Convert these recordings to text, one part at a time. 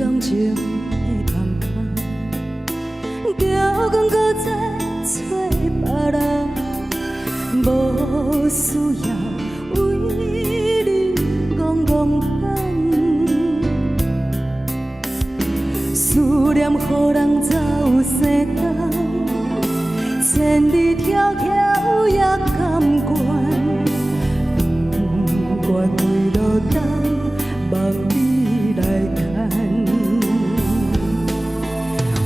感情的放空，叫阮搁再找别人，无需要为你戆戆等。思念予人早有西东，千里迢迢也甘愿。不管几路灯，望你来牵。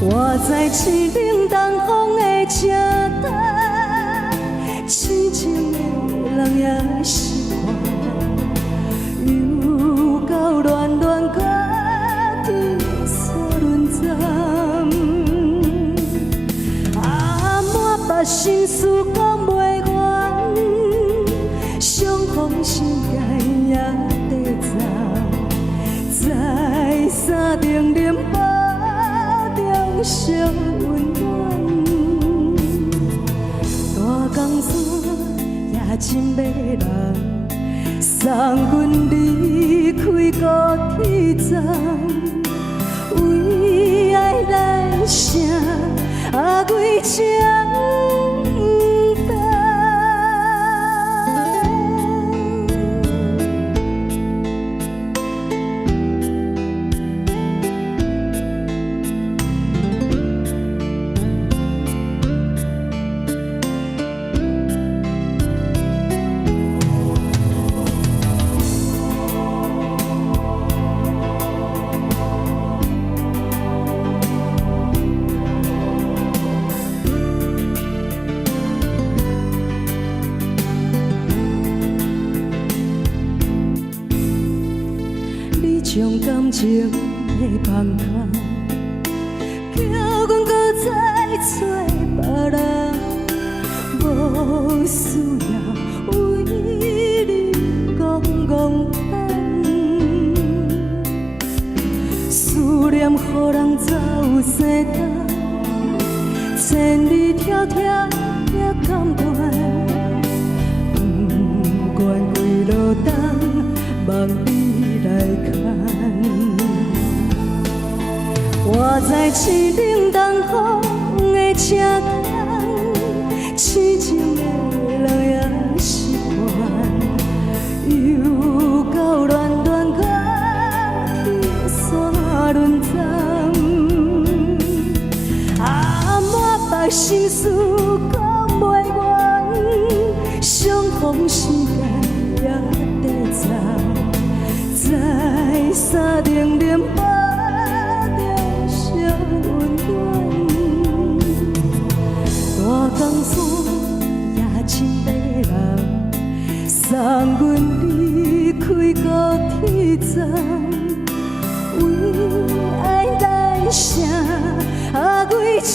我在凄冷东风的车站，痴情的人也是我，又到恋恋家己锁轮站，满腹心事讲袂完，相逢时间也短暂，在山顶林堡中烧温暖，大江山也真迷人，送阮离开高铁站，为爱来声几声。将感情的放空，叫阮搁再找别人，无需要为你戆戆等。思念予人早有西东，千里迢迢也甘愿。不管几路灯，望你来牵。我在凄冷东风的车站，痴情的人也是我，又到恋恋家己山轮站，满腹心事讲袂完，相逢时间也短暂，在山顶林堡。大江山也真迷人，送阮离开高铁站，为爱来声几声。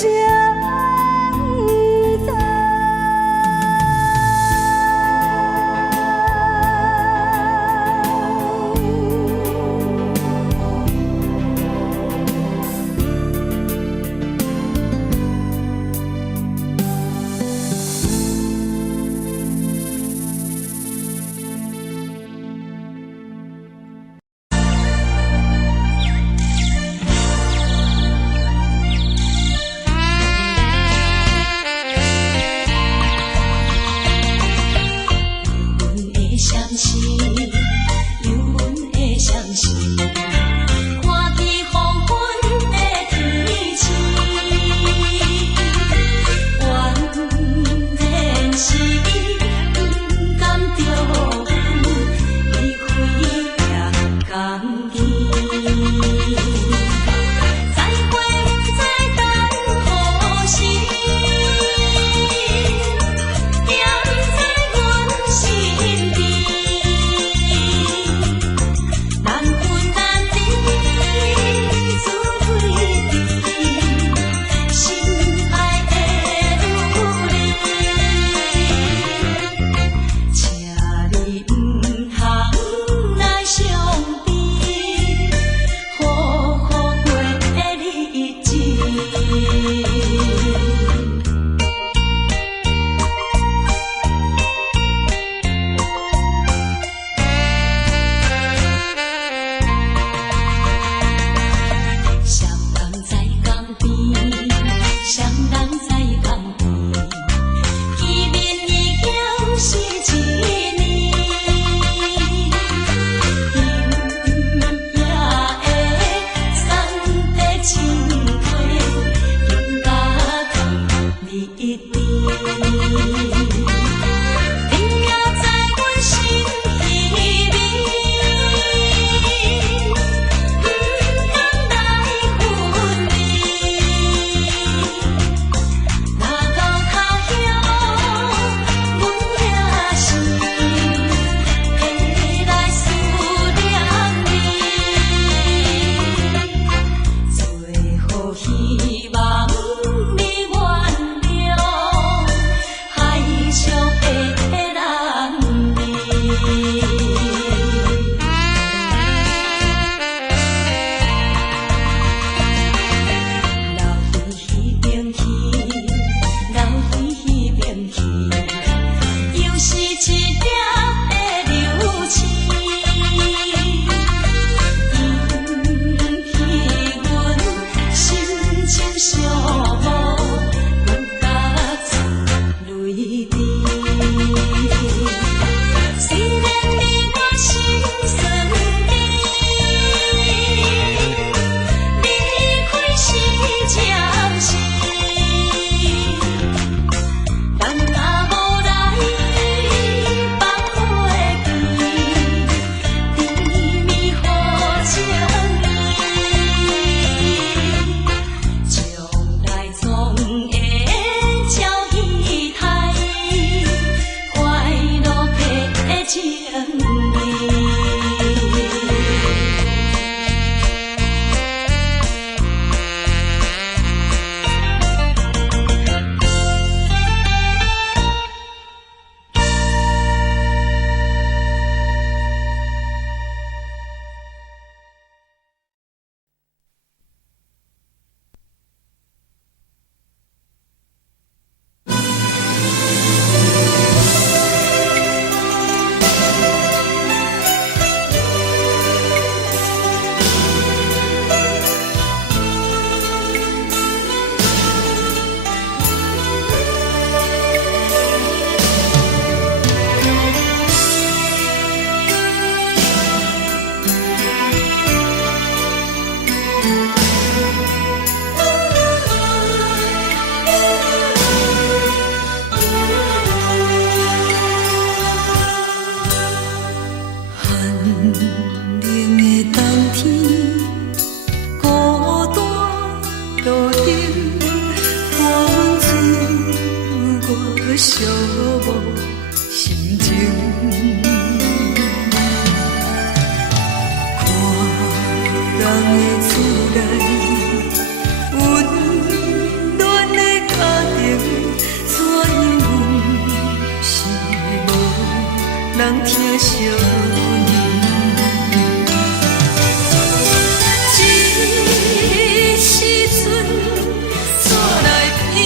去，又是一粒的流星，引起阮心情寂寞，更加出泪滴。虽然你我心酸甜，离开是暂时，但若无来放花期，甜蜜好情意，将来总会照仪态，快乐的情意。寂寞心情，看人的厝内温暖的家庭，怎因阮是无人疼惜呢？这时阵怎来变？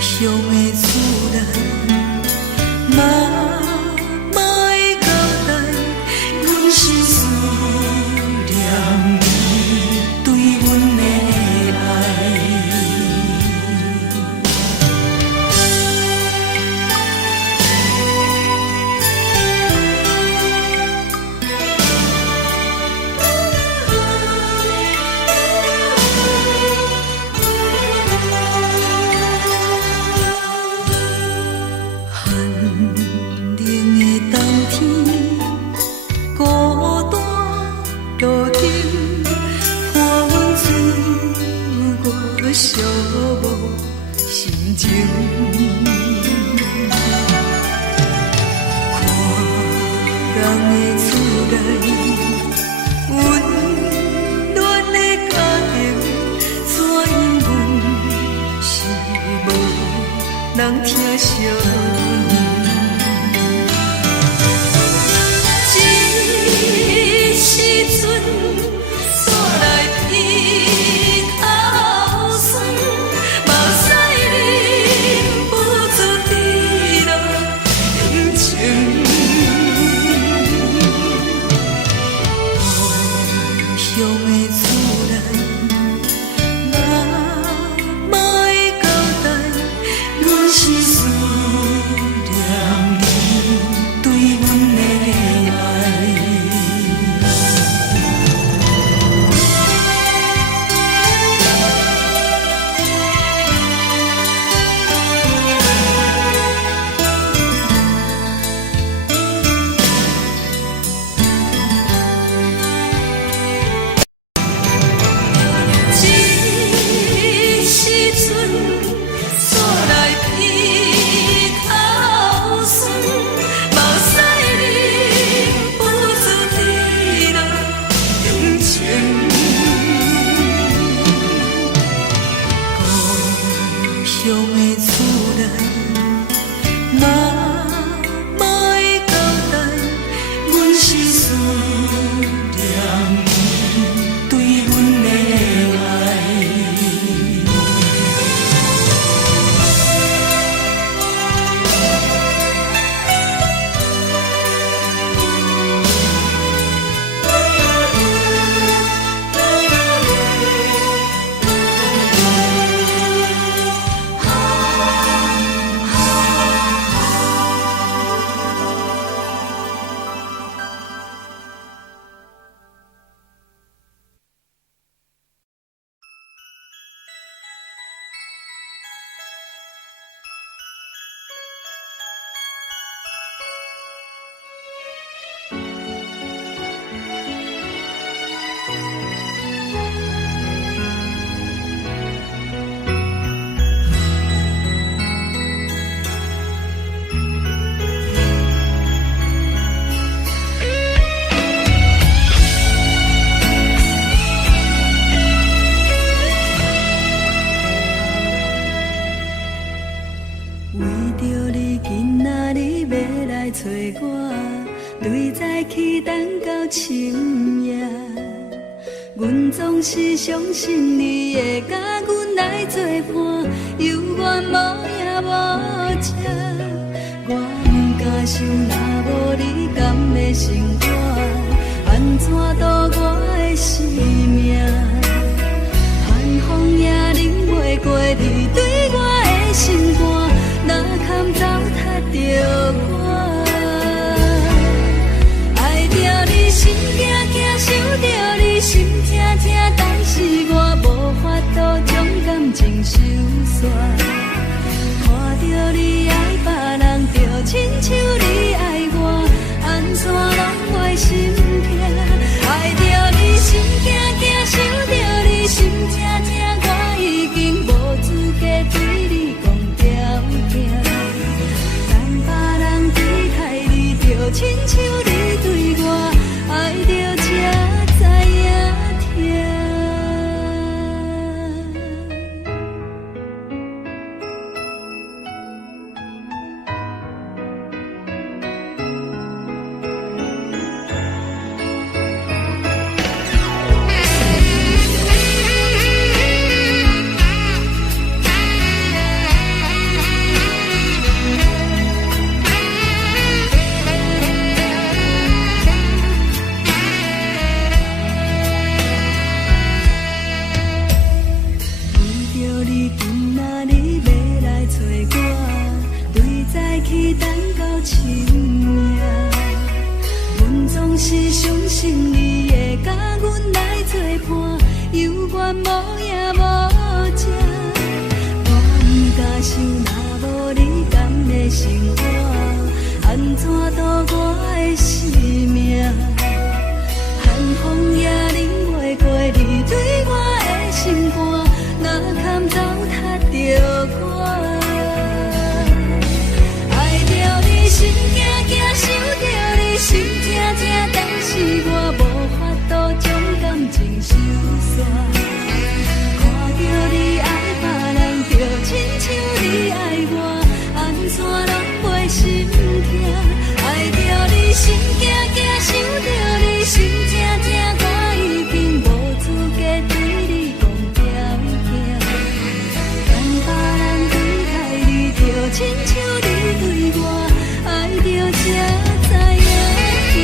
乡的厝内，妈妈的交代，阮是思念你对阮的爱。寂寞心情，看人的厝内温暖的家庭，怎因阮是无人疼惜呢？这时阵怎来变？找我，对早起等到深夜。阮总是相信你会甲阮来作伴，犹原无影无迹。我不敢想，若无你甘的生活，安怎度我的生命？寒风也忍袂过你对我的心肝，哪堪糟蹋着我？爱着你心惊惊，想着你心痛痛，但是我无法度将感情收煞。看着你爱别人，就亲像你爱我，安怎拢会心痛？爱着你心惊惊，想着你心痛痛，我已经无资格对你讲条件。等别人离开你，就亲像你对我爱着才知影痛。是相信你会甲阮来作伴，犹原无影无迹。我不敢想，若无你甘的生活，安怎度我的生命？寒风也忍袂过你对我的心肝，哪堪糟蹋着我？爱着你心惊惊，想着你心痛痛，但是我无法度将感情收煞。看着你爱别人，就亲像你爱我，安怎拢袂心痛？爱着你心惊惊，想着你心痛痛，我已经无资格对你讲条件。等别人离开你，就亲像你对我爱着才知影痛。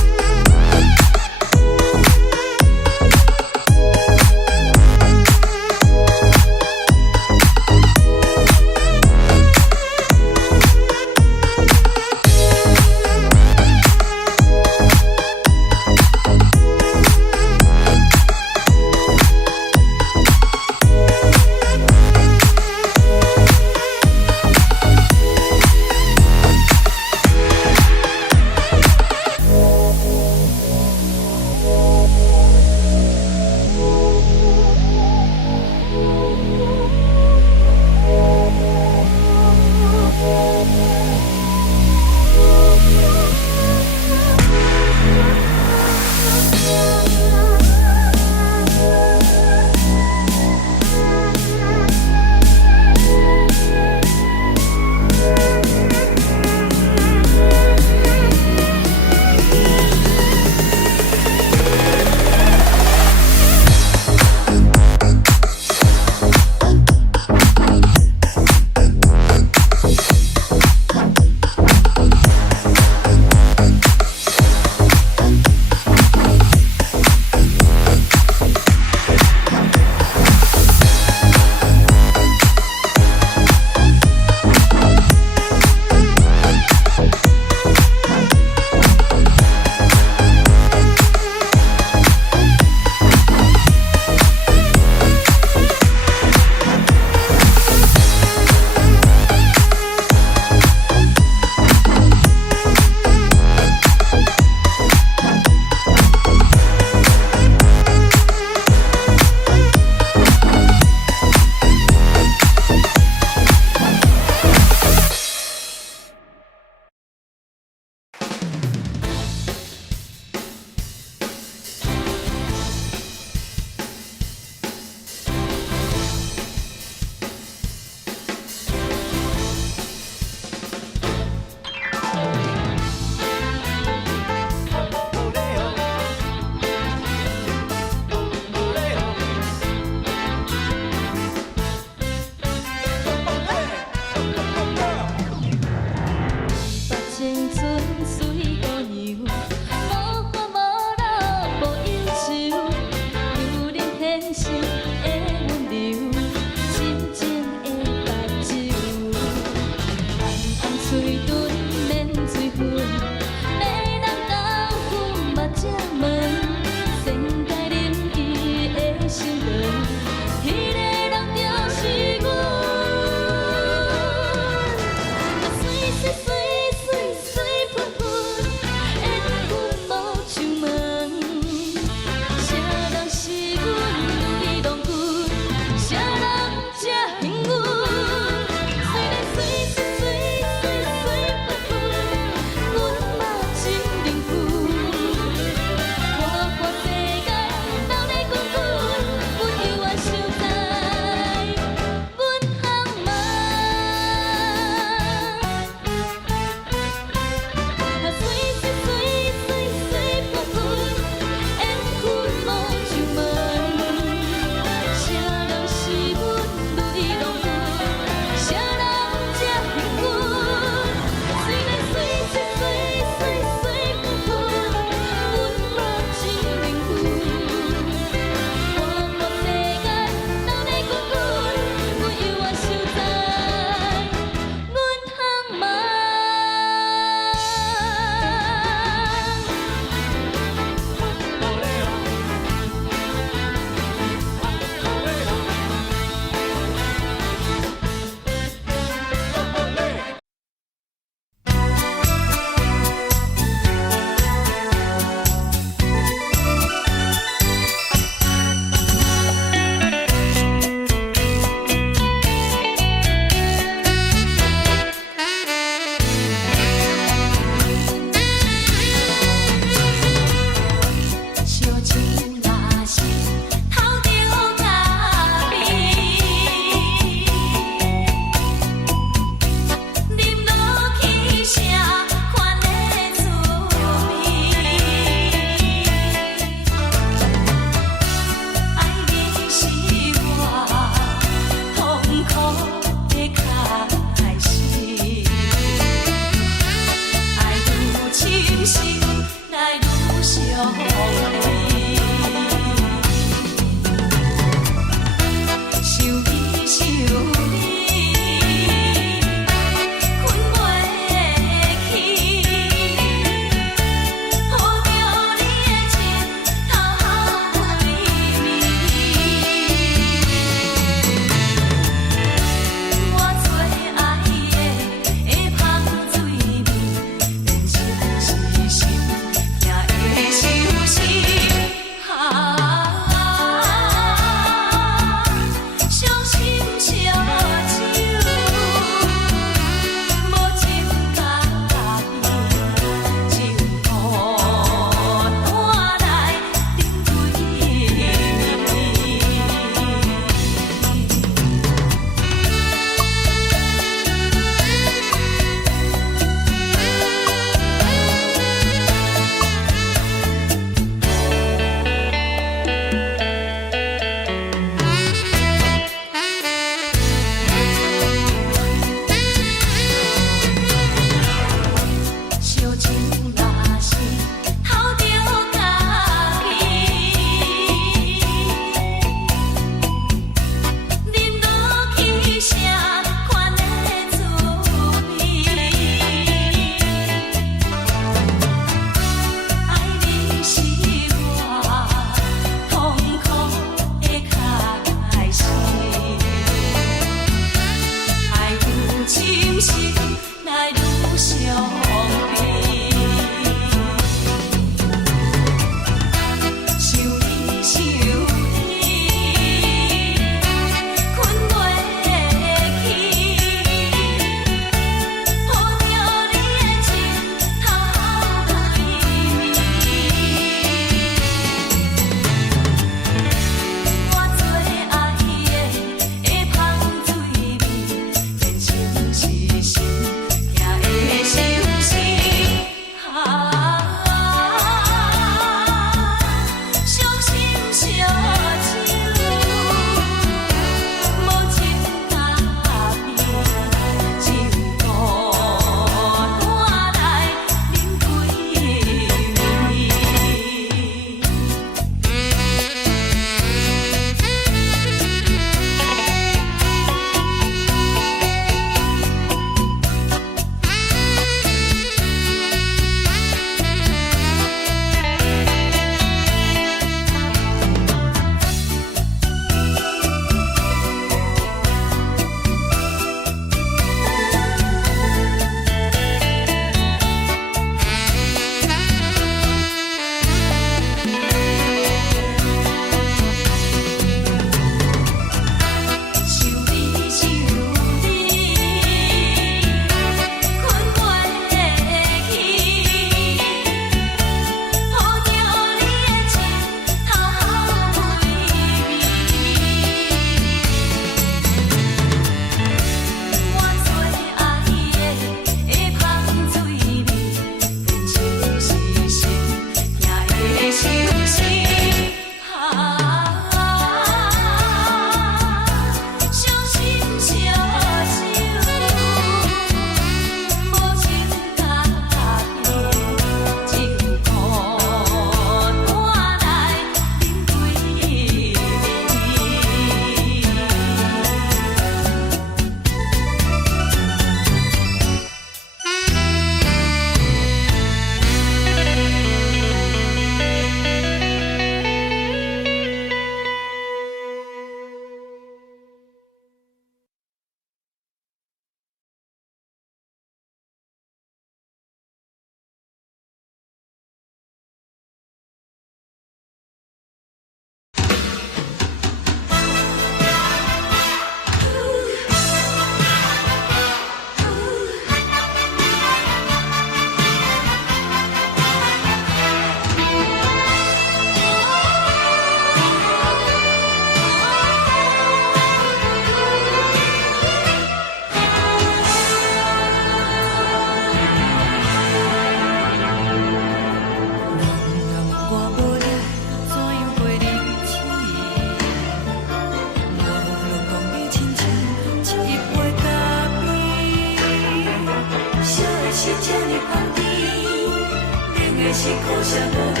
是苦涩无味，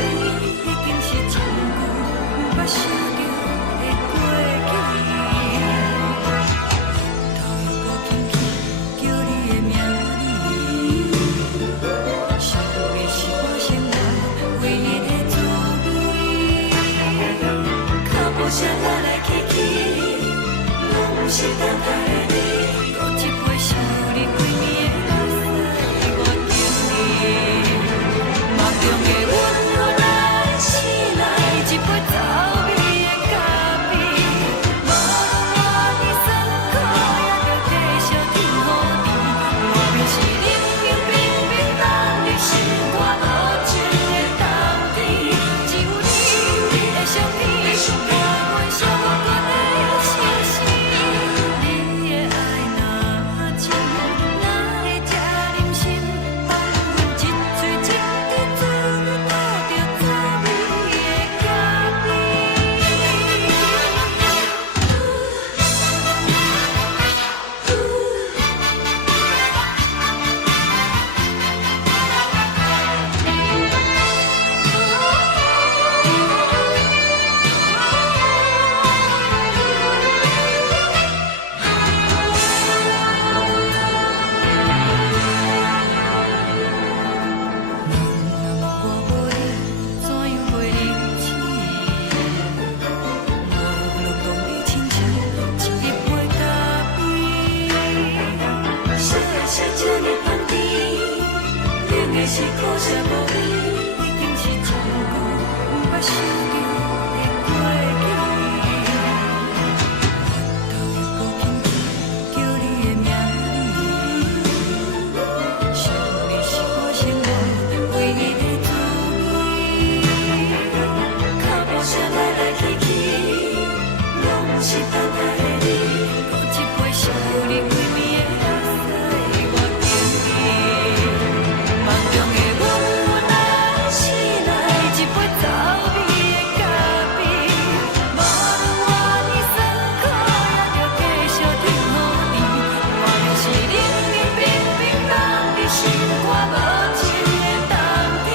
已经是一句有捌想着的过去。头又搁轻轻叫你的名字，想的是我生活唯一的滋味。脚步声来来去去，拢不是等待的你，搁一杯想你几暝的目屎，我等你。梦中的阮，后来醒来，一杯走味的咖啡，无论我的酸苦，也着继续甜予你。外面是冷冷冰冰冷的心肝无情的冬天，只有你的相片，伴阮寂寞过的相思。你的爱若真，哪会这忍心放阮一嘴一滴滋味，吐着滋味的咖啡。我无你，怎样袂离弃？无路讲你亲像一杯咖啡，烧的是这呢香甜，冷的是苦涩无味，已经是一句有捌想着的过去。头又搁轻轻叫你的名字，想你是我生活唯一的滋味。脚步声来来去去，拢不是等待的你，搁一杯想你几暝的目屎，我等你。梦中的阮，后来醒来，一杯走味的咖啡，无论我的酸苦，也着继续甜予你。外面是冷冷冰冰冷的心肝无情的冬天，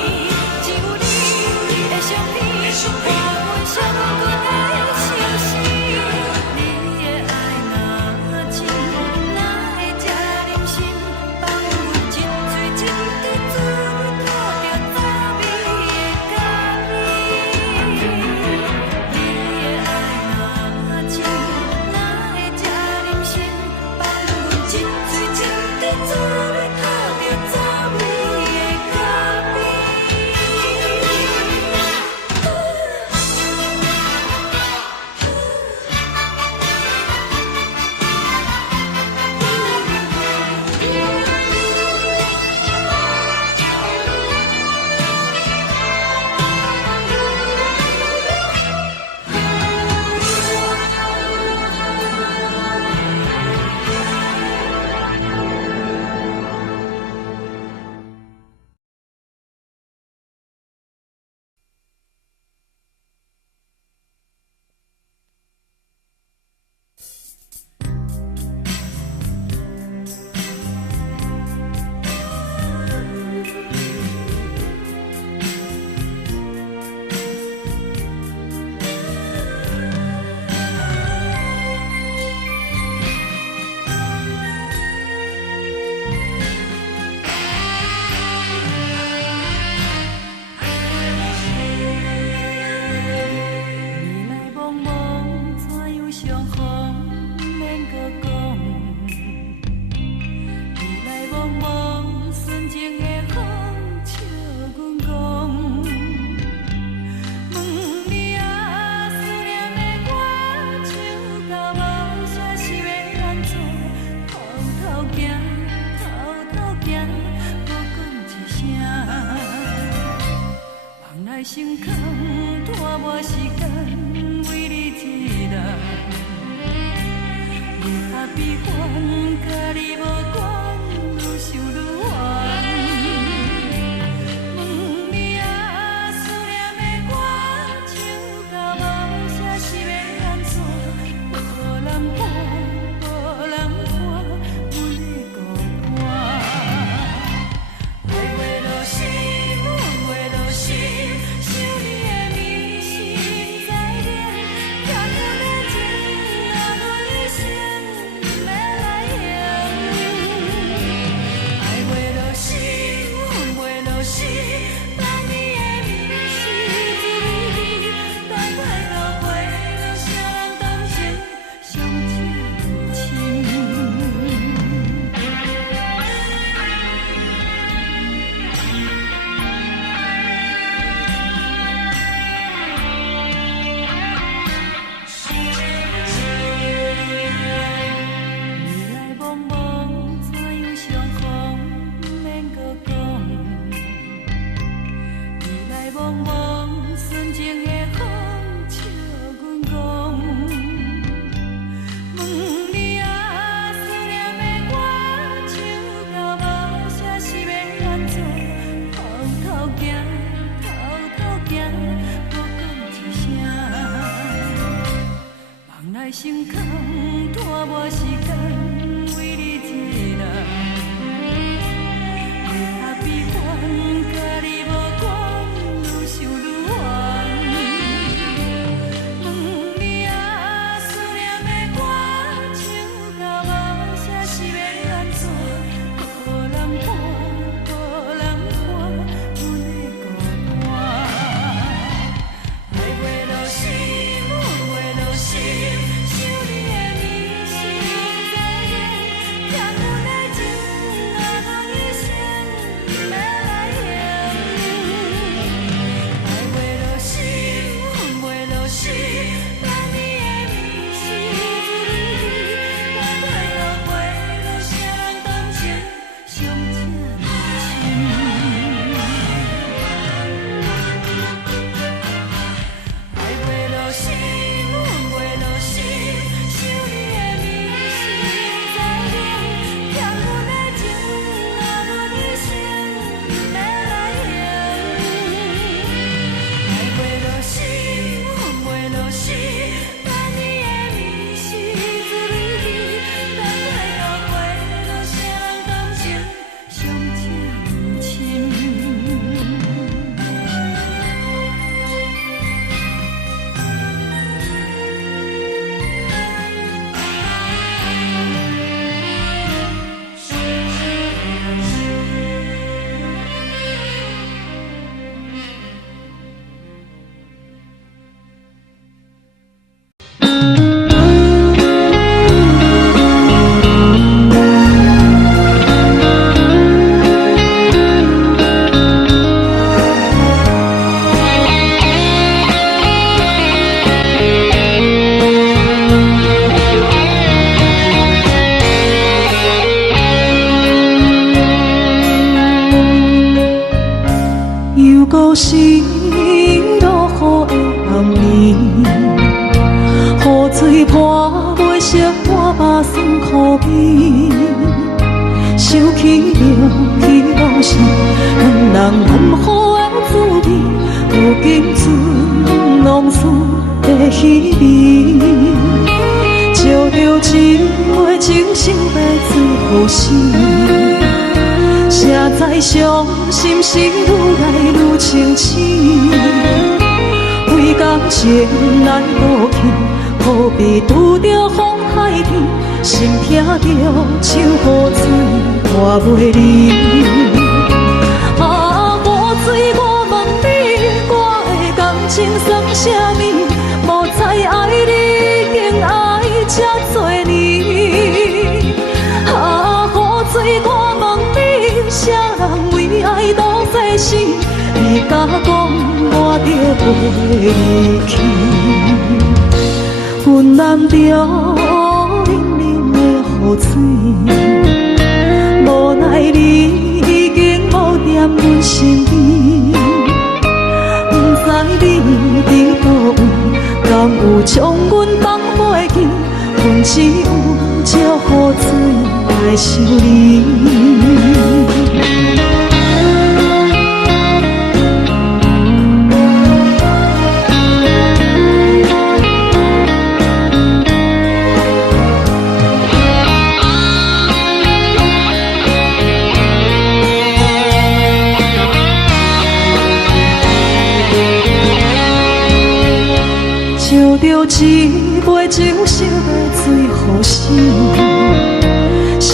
只有你的相片，伴阮寂寞过的相思。你的爱若真，哪会这忍心放阮一嘴一滴滋味，吐着滋味的咖啡。你的爱若真，哪会这忍心放阮一嘴一滴滋味，吐着滋味的咖啡。你来茫茫，怎样相逢？免搁讲。你来茫茫，纯情的风笑阮讲。问你啊，思念的我，唱到无声是要安怎？偷偷行，偷偷行，无讲一声。梦来成空，拖磨时间为你一人。愈合悲欢，甲你无关，愈想愈烦。问你啊，思念的我，唱到无声是要安怎？无人伴，无人看，阮的孤单。月月落时，阮月落时。想起着彼拢是两人难好的滋味，如今存往事的稀微，照着一杯情深要醉好醒，谁知伤心事愈来愈清醒，为感情来倒去，何必拄着风海天，心痛着像雨水拖袂离。啊，雨水，我问你，我的感情算啥物？无知爱你，竟爱这多年。啊，雨水，我问你，啥人为爱都世死？你甲讲我着袂离去，阮难着冷冷的雨水，无奈你已经无踮阮身边，不知你伫倒位，敢有将阮放袂记？阮只有借雨水来想你。烧着一杯酒，烧要醉好醒，谁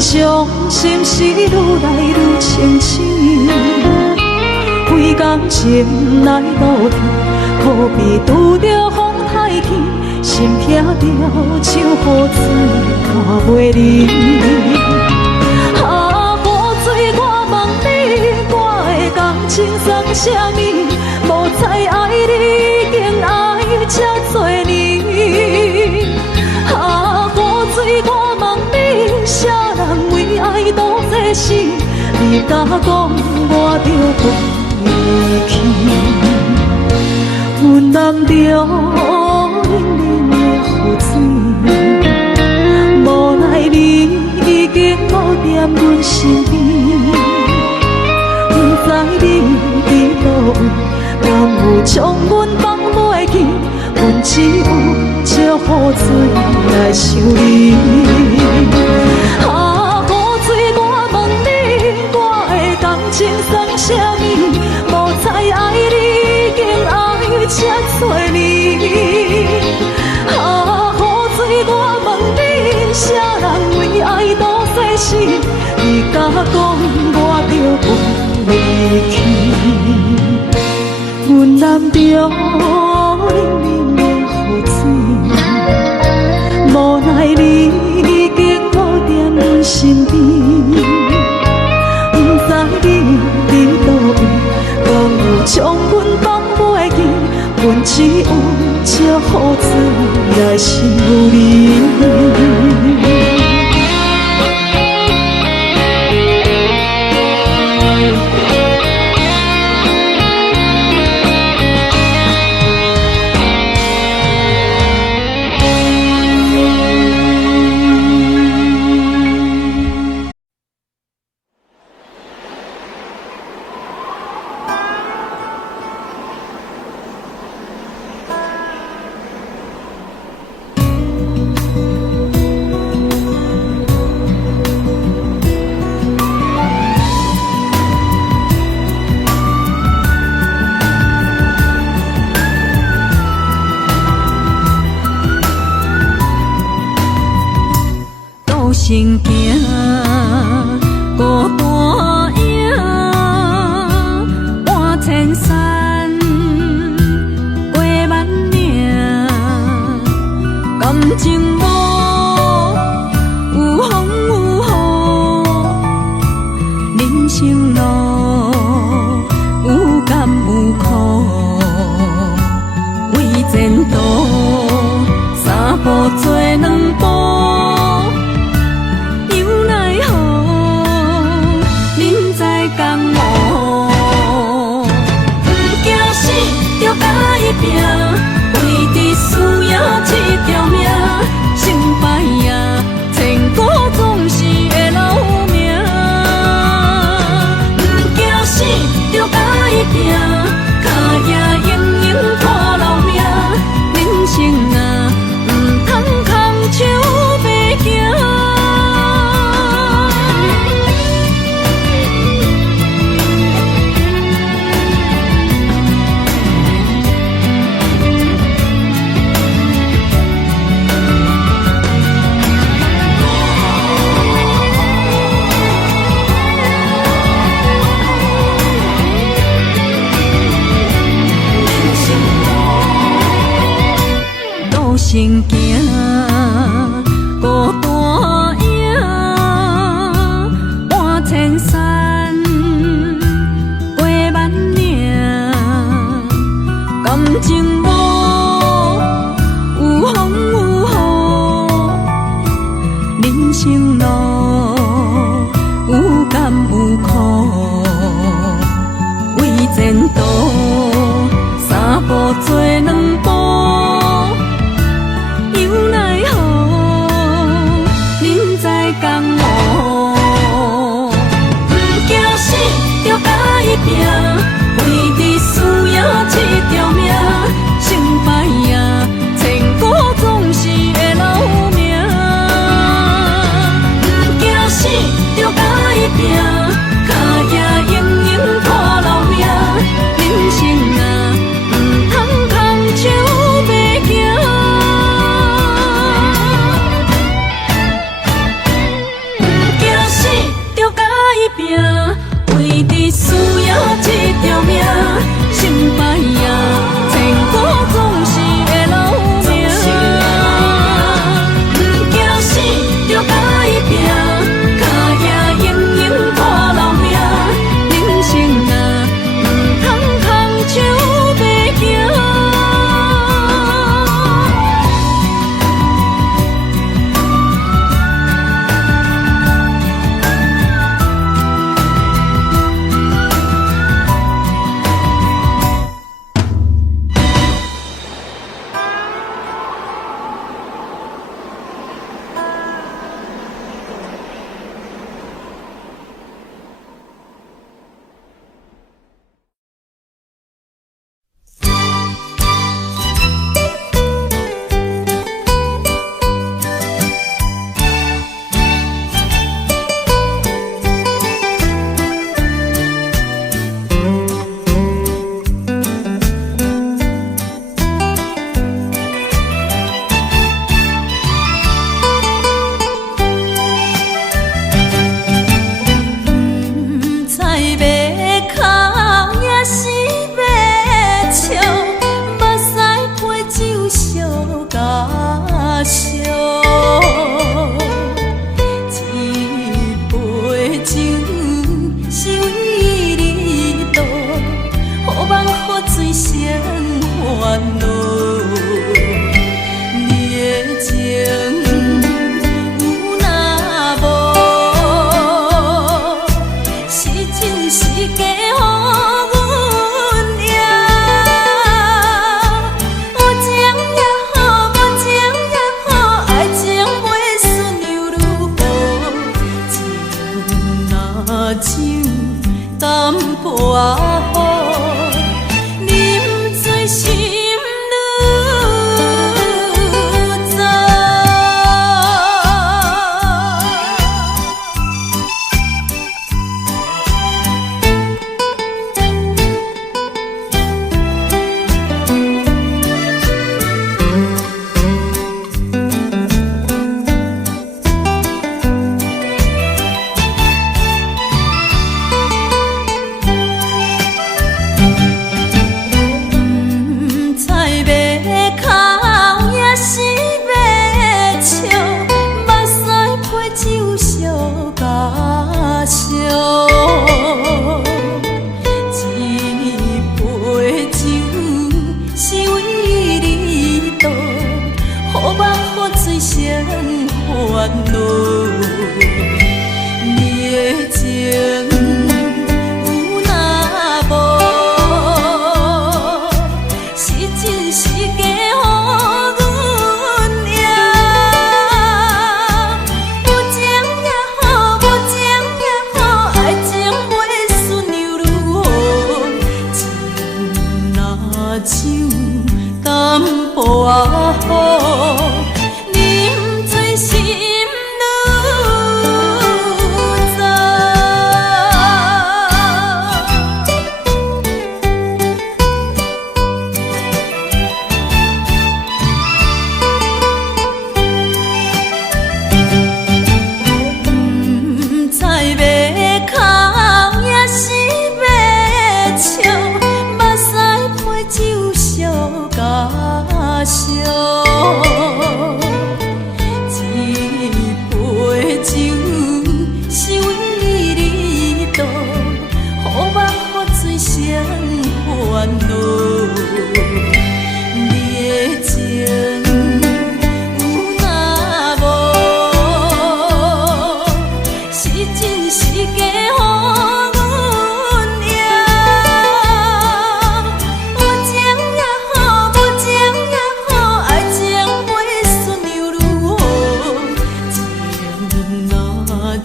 知伤心事愈来愈清醒，为感情来倒去，何必拄着风太起，心痛着像雨水拖袂离。啊，雨水，我问你，我的感情算啥物？无知爱你，竟爱这多年。啊，雨水，我问你，啥人为爱都世死？你甲讲我着袂离去，阮难着冷冷的雨水，无奈你已经无踮阮身边，不知你伫倒位，敢有将阮放袂记？阮只有借雨水来想你。啊，雨水，我问你，我的感情算啥物？无知爱你，竟爱这多年。啊，雨水，我问你，啥人为爱都世死？你甲讲我着袂离去，阮难着冷冷的雨水，无奈你已经无踮阮身边，不知你伫倒位，敢有将阮放袂记？阮只有借雨水来想你。行行，孤单影，半千山，过万岭，感情路有风有雨，人生路有甘有苦，为前途三步做两步。为伫需要这条命，成败呀，千古总是会留名。生行，孤单影，半千山，过万岭，感情路有风有雨，人生路有甘有苦，为前途三步做两步。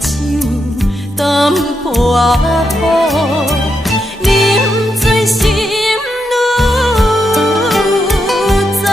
手淡薄雨，啉醉心愈早。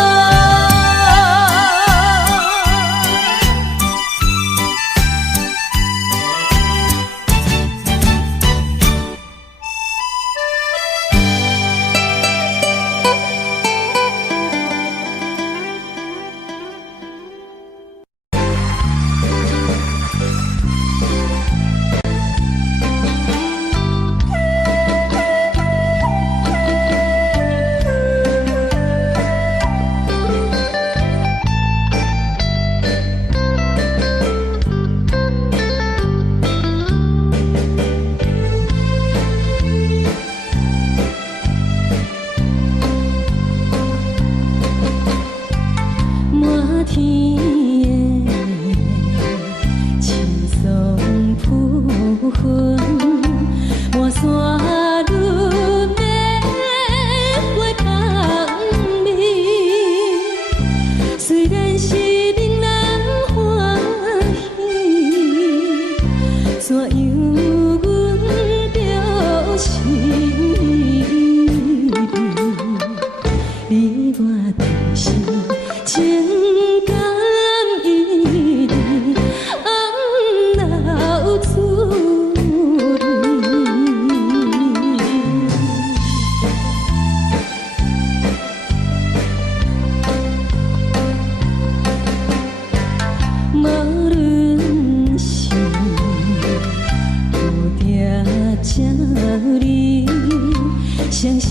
双双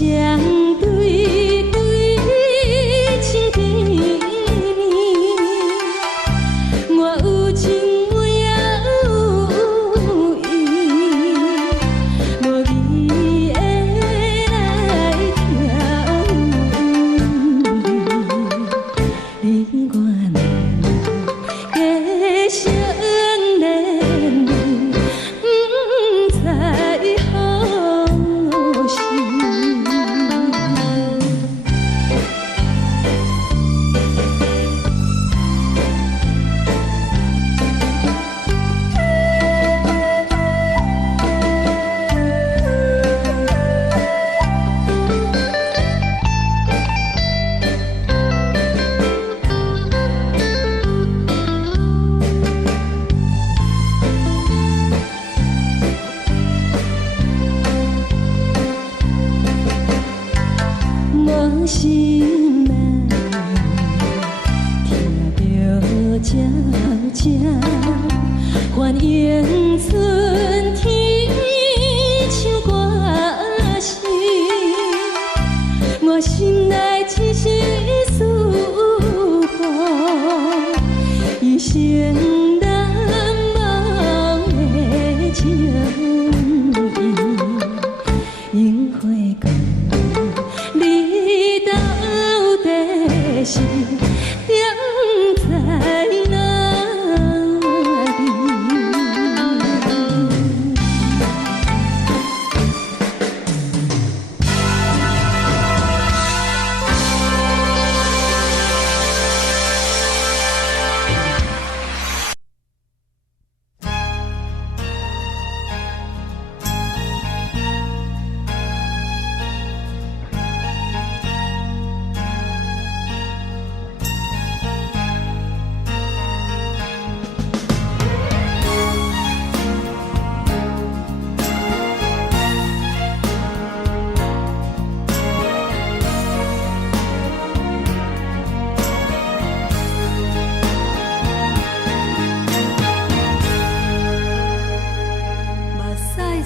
对对情甜蜜，我有情我也有意，无义的来挑你我俩继续恋恋，不知何时。无心啊，听着这这欢迎春天唱歌声，我心内一时思慕，一生难忘的情谊，樱花光。你到底是踮在哪里？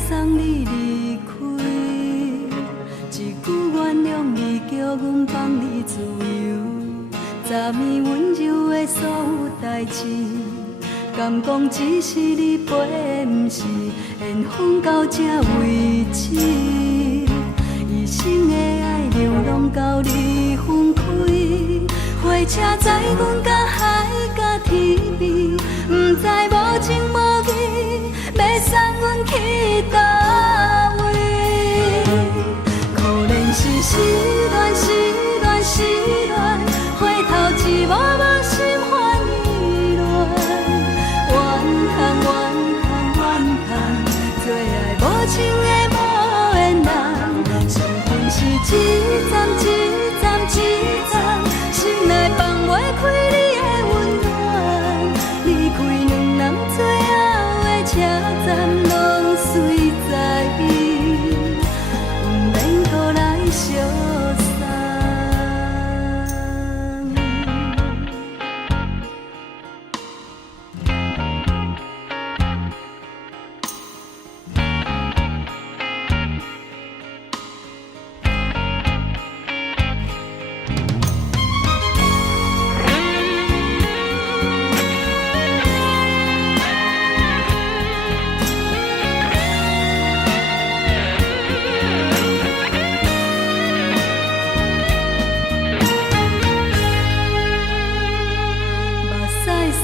送你离开，一句原谅你，叫阮放你自由。昨暝温柔的所有代志，敢讲只是你陪，不是缘分到这为止。一生的爱流浪到你分开，火车载阮甲海甲天边，不知无情无义，要送阮去倒位？可怜是失恋，失恋，失恋，回头一幕幕心烦意乱，怨恨，怨恨，站拢随在伊，毋免搁来相送。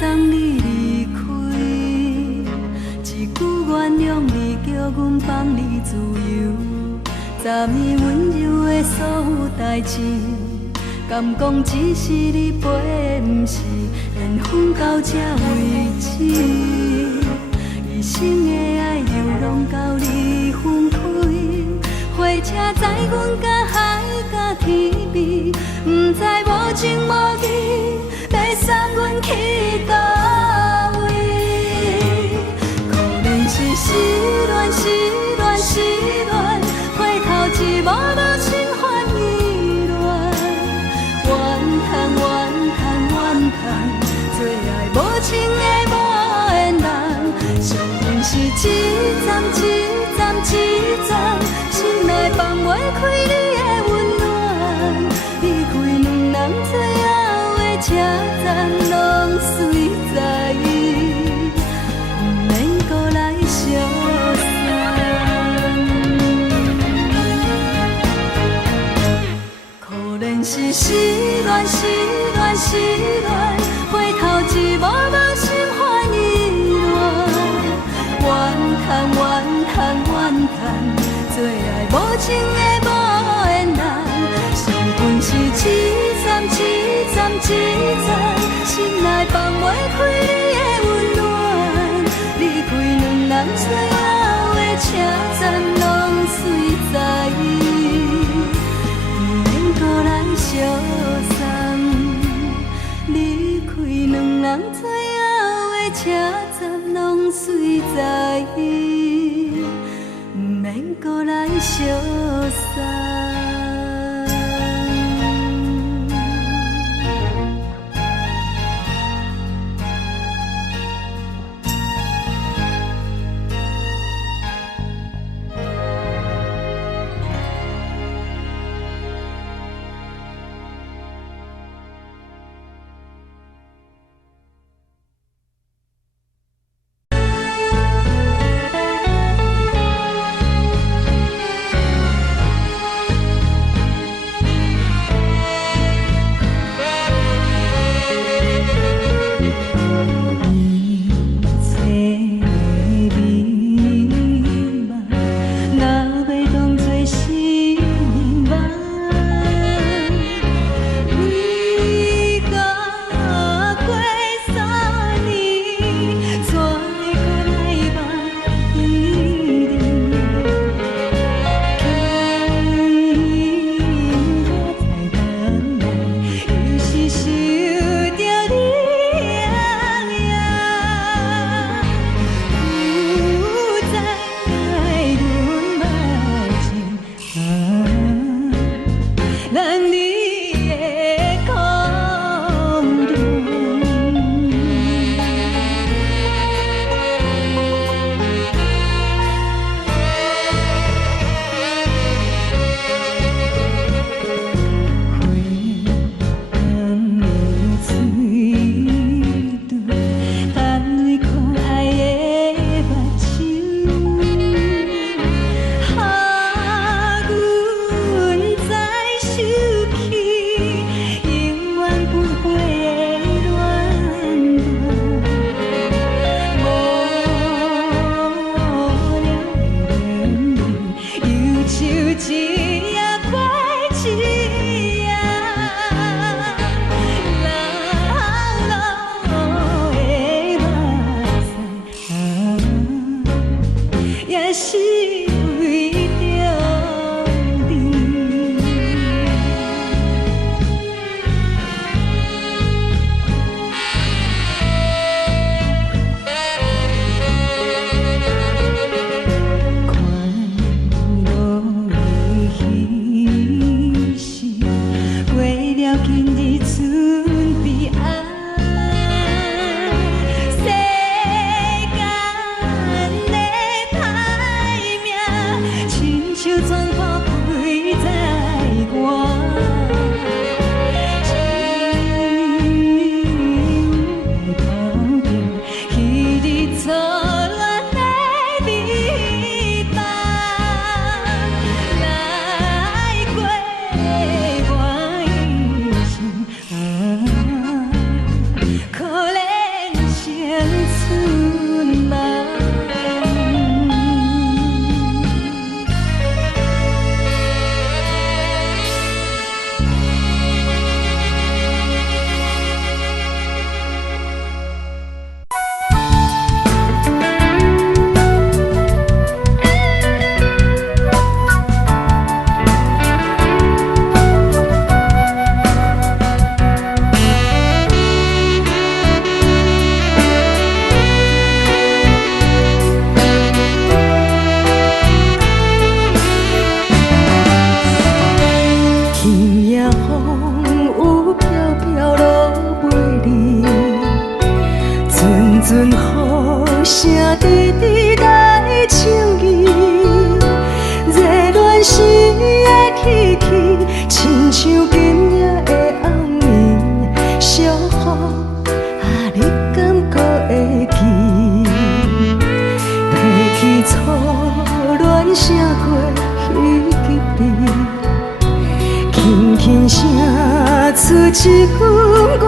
送你离开，一句原谅你，叫阮放你自由。昨暝温柔的所有代志，敢讲只是你陪，毋是缘分到这为止。一生的爱流浪到你分开，火车载阮甲海甲天边，毋知无情无义，要送阮去倒位？可能是失恋，失恋，失恋，回头一幕幕心烦意乱，怨叹，怨叹，怨叹，最爱无情的无缘人。伤痕是一站一站一站，心内放袂开你的温暖，离开两人最后的车站拢随在伊，毋免搁来相送。可能是失恋，失恋，失恋，回头一幕幕心烦意乱，怨叹，怨叹，怨叹，最爱无情的无缘人。伤痕是一站一站一站，心内放袂开你的温暖，离开两人最后的车站拢随在伊，毋免搁来相送。离开两人最后的车站拢随在伊，毋免搁来相送。全抛开在我。阵雨声滴滴来唱伊，热恋时的气气，亲像今夜的暗暝，小雨你敢搁会记？提起初恋声过彼支笔，轻轻声出一句我。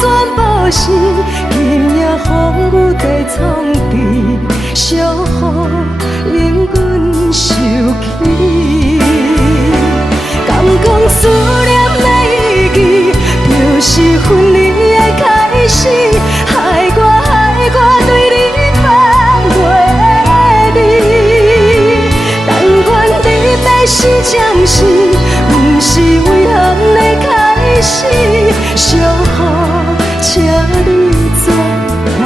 全部是今夜风雨地藏伫，小雨因阮受气。敢讲思念的意义，就是分离的开始，害我对你放袂离。但愿你要是暂时，不是遗憾的开始。小雨，请你转来。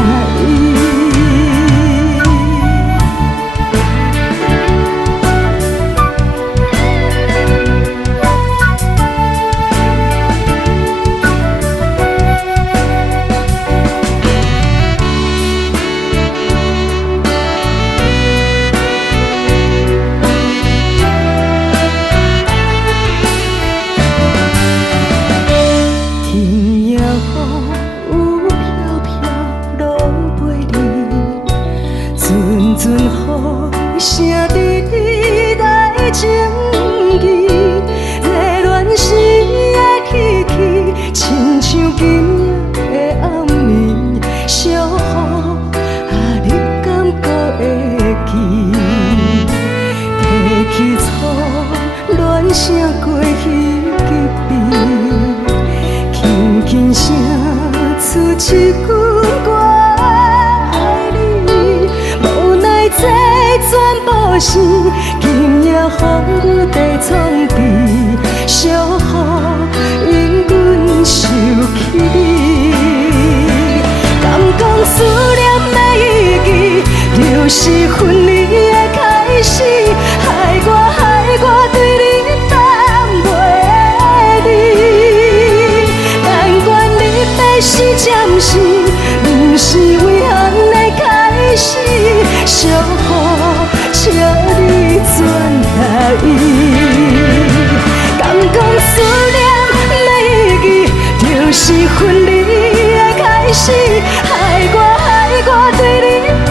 阵雨声滴滴来情意，热恋时的气气，亲像今夜的暗暝，小雨你敢搁会记？提起初恋声过彼支笔，轻轻声出一句我。全部是今夜风雨地藏伫，小雨因阮受气。敢讲思念的意义，就是分离的开始，害我对你放袂离。但愿你要是暂时，不是遗憾的开始。小雨，请你转来。敢讲思念的意义，就是分离的开始，害我对你放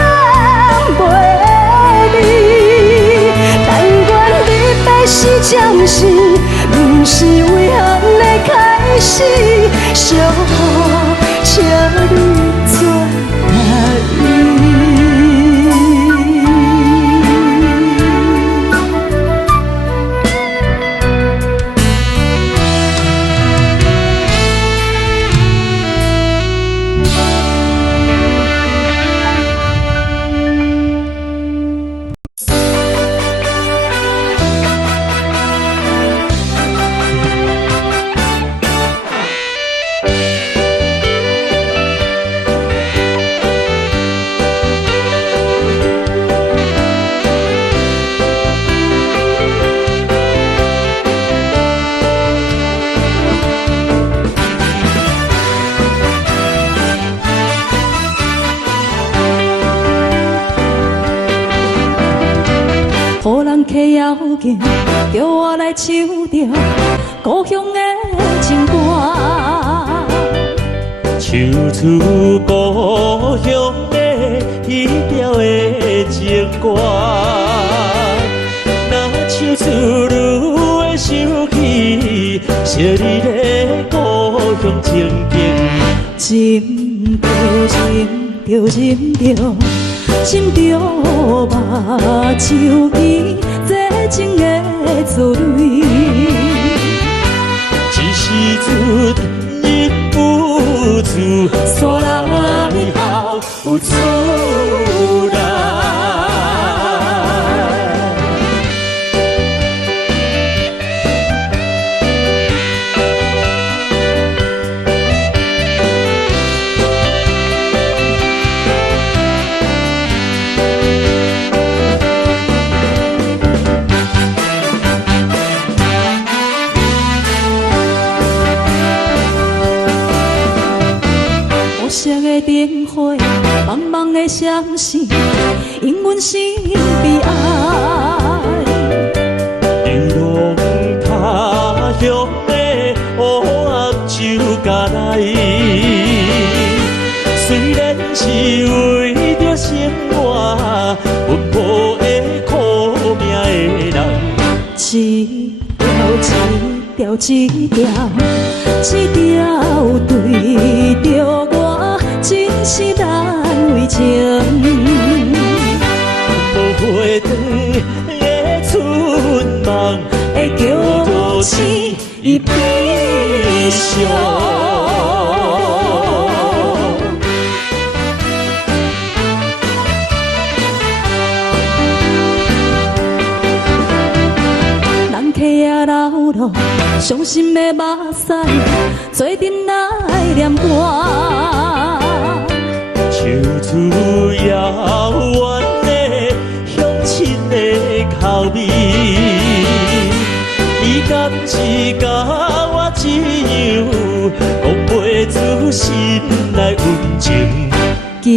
袂离。但愿你要是暂时，不是遗憾的开始。小雨，请你转来。条件，叫我来唱着故乡的情歌。唱出故乡的彼条的情歌，若唱出愈会想起昔日的故乡情景。斟着斟着斟着，斟着目睭边这情的滋味。一时阵日不住，山来后有出来。灯火，茫茫的相思，因阮心悲哀。流浪他乡的乌暗酒家来，虽然是为着生活奔波的苦命的人，一条一条一条一条对着我。真是难为情，无回转的春梦，会叫醒伊悲伤。人客啊老路，伤心的目屎，做阵来念歌。唱出遥远的乡亲的口味，伊敢是甲我一样，讲袂出心内温情。今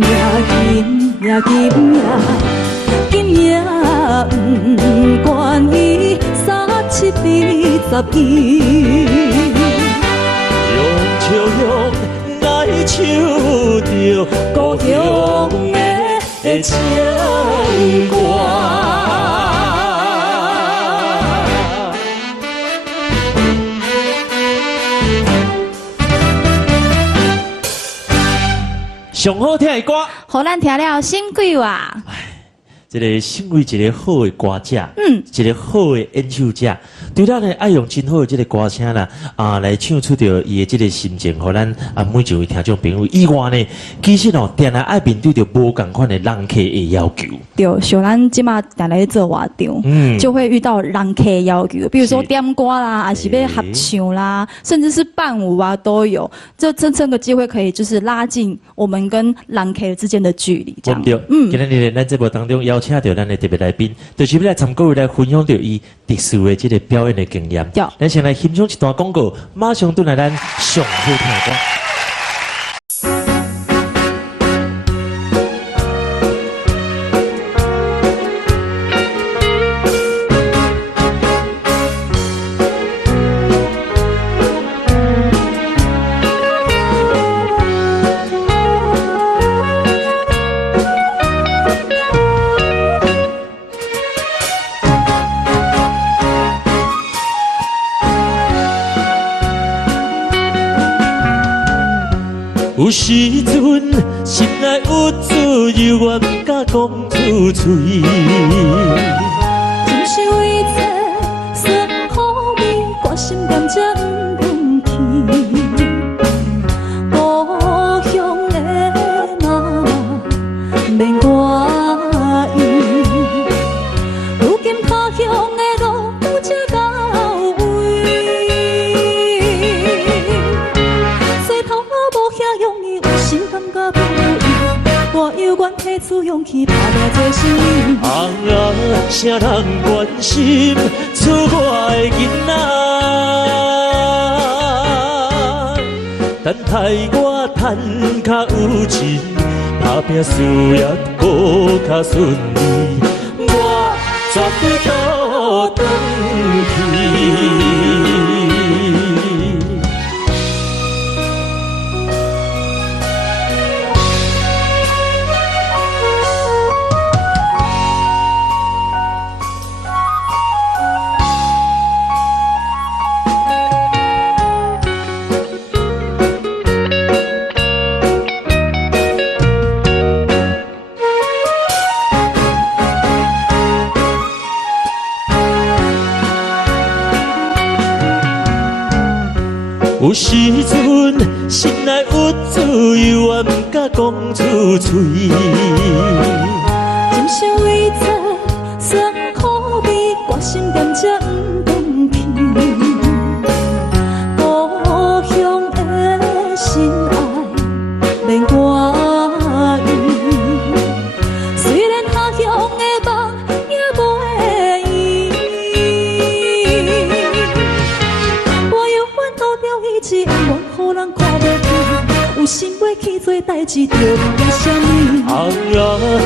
夜，今夜，今夜，今夜不管伊37、22，用笑容。来唱着故乡的情歌。上好听的歌，互咱听了心鬼话。这个身为一个好的歌者，一个好的演奏者，对咱呢爱用真好的这个歌声啦，来唱出着伊的这个心情，互咱每一位听众朋友以外呢，其实哦，定来爱面对着无共款的人客的要求。对，像咱即马定来做活动，就会遇到人客的要求，比如说点歌啦，还是要合唱啦，甚至是伴舞啊都有。这个机会可以就是拉近我们跟人客之间的距离，这样。对，今日咱节目当中邀请到咱的特别来宾，就是要来参各位来分享到伊特殊的这个表演的经验。咱先来欣赏一段广告，马上转来咱上好听的歌。有时阵心内有自由，我不敢讲出嘴。真是为这酸苦味，我心甘才不放弃。故乡的妈妈免我意，如今他乡的路才到位。西头无遐容易，有时感觉不如意。我有愿提出勇气，打拼做生意。啥人关心出我的囡仔？等待我趁较有钱，打拼事业搁较顺利。我绝对倒转去。有时阵心内有罪，我不敢讲出嘴。今生为这酸苦味，决心点这不放弃。故乡的心爱免我意，虽然他乡的梦也袂依。我有法度掉一切恩怨，予人看袂起。有心要去做代志，就为什么？红啊，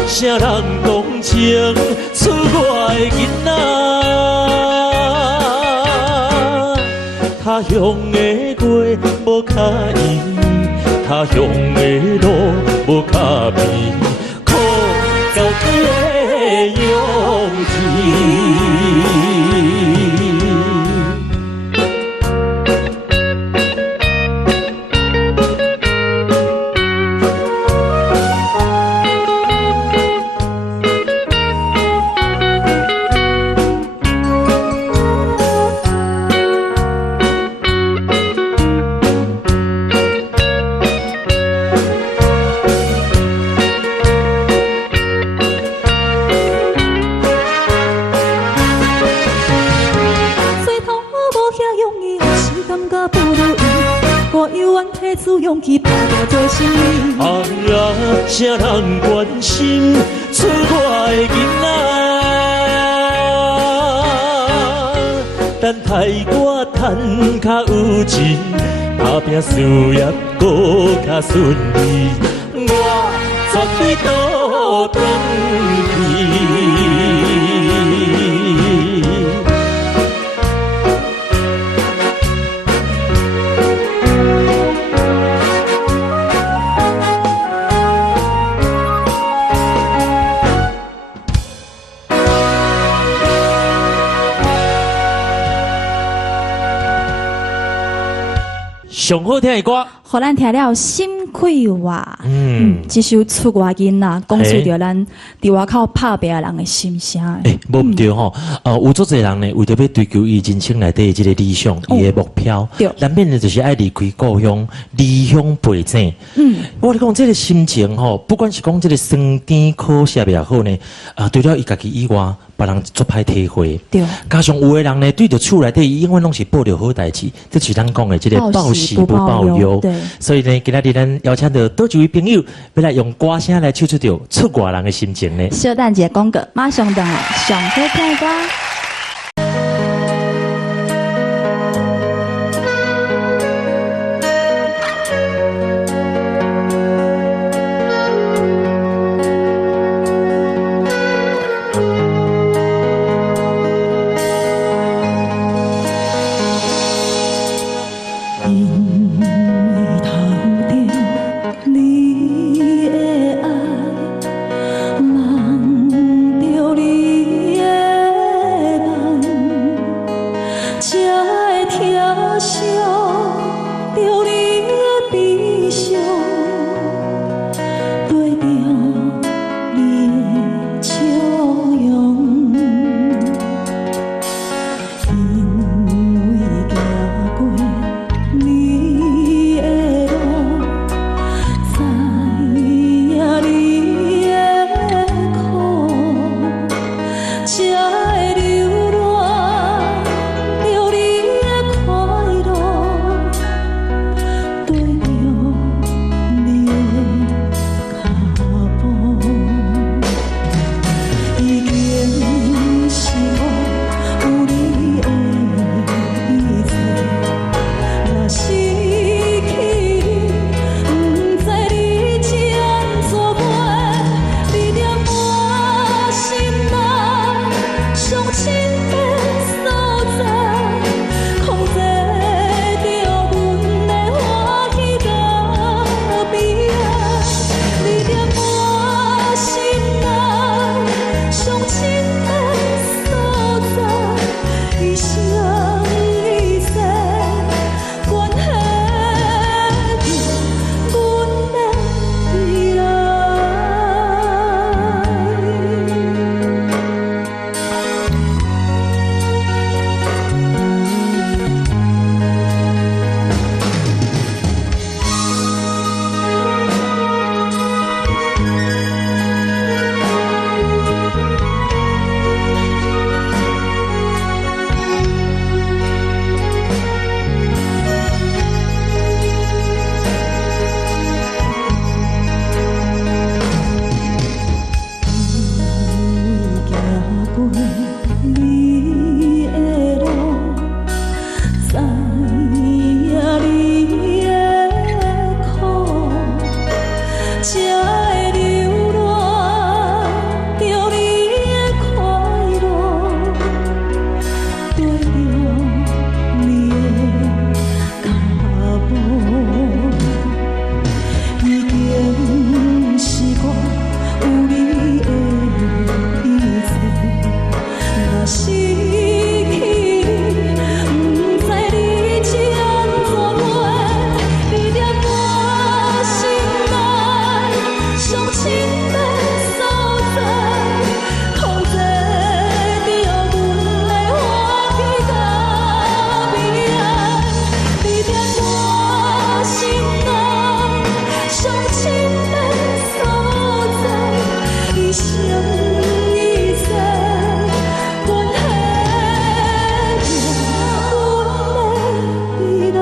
谁人同情出我的囡仔？他乡的月无较圆，他乡的路无较平，靠到底的勇气。自勇气打破做生意。红啊，谁人关心出我的囡仔？等待我赚较有钱，打拼事业搁较顺利，我绝对倒转去。上好听的歌，互咱听了心快活。这首出外囡仔，讲出着咱伫外口拍拼的人的心声。无毋对吼，有足侪人呢，为着要追求伊人生内底的这个理想，伊的目标，难免呢就是爱离开故乡，离乡背井。我讲这个心情吼，不管是讲这个酸甜苦涩也好呢，除了伊家己以外，别人足歹体会。对，加上有的人呢，对着厝内底，伊永远拢是报着好代志，这是咱讲的这个报喜不报忧。对，所以呢，今仔日咱邀请到多几位朋友，要来用歌声来唱出着出外人的心情呢。小等一下广告，马上回来，上好听的歌。才会流浪着你的快乐，跟着你的脚步，已经是我有你的一切，若失去你，不知日子安怎过，你在我心内上深的所在，控制着阮的欢喜甲悲哀，你在我心内上深的所在，一生一世，阮的未来。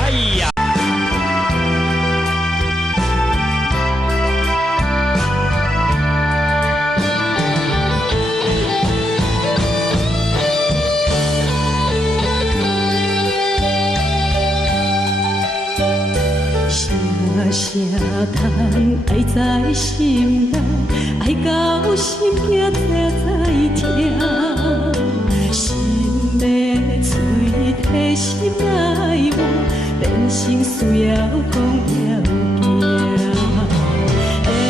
哎呀！声声叹爱在心内，爱到心惊才知痛，心要嘴提心内话，人生需要讲了行。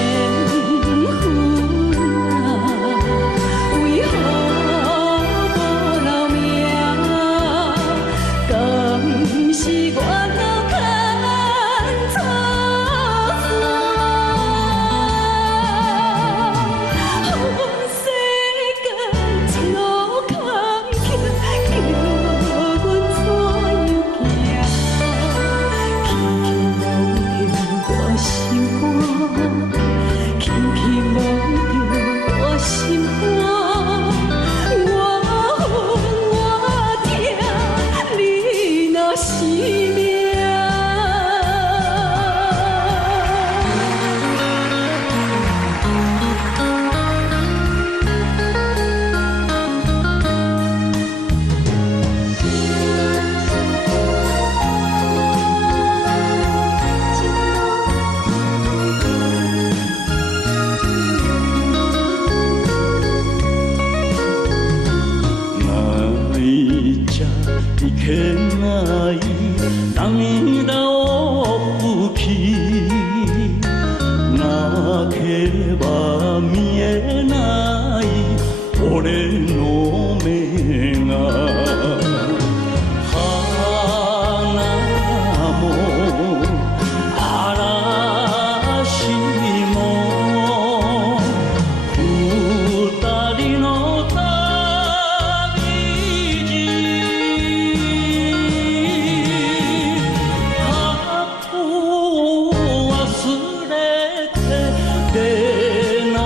缘分啊，为何无留名？敢是我脑干错算？世间一路坎坷，叫阮怎样行？轻轻摸着我心肝，轻轻摸着我心肝，我恨我痛，你若是命。哪一家一天哪一涙を吹き泣けば見えない俺の目が花も嵐も二人の旅路過去を忘れて出直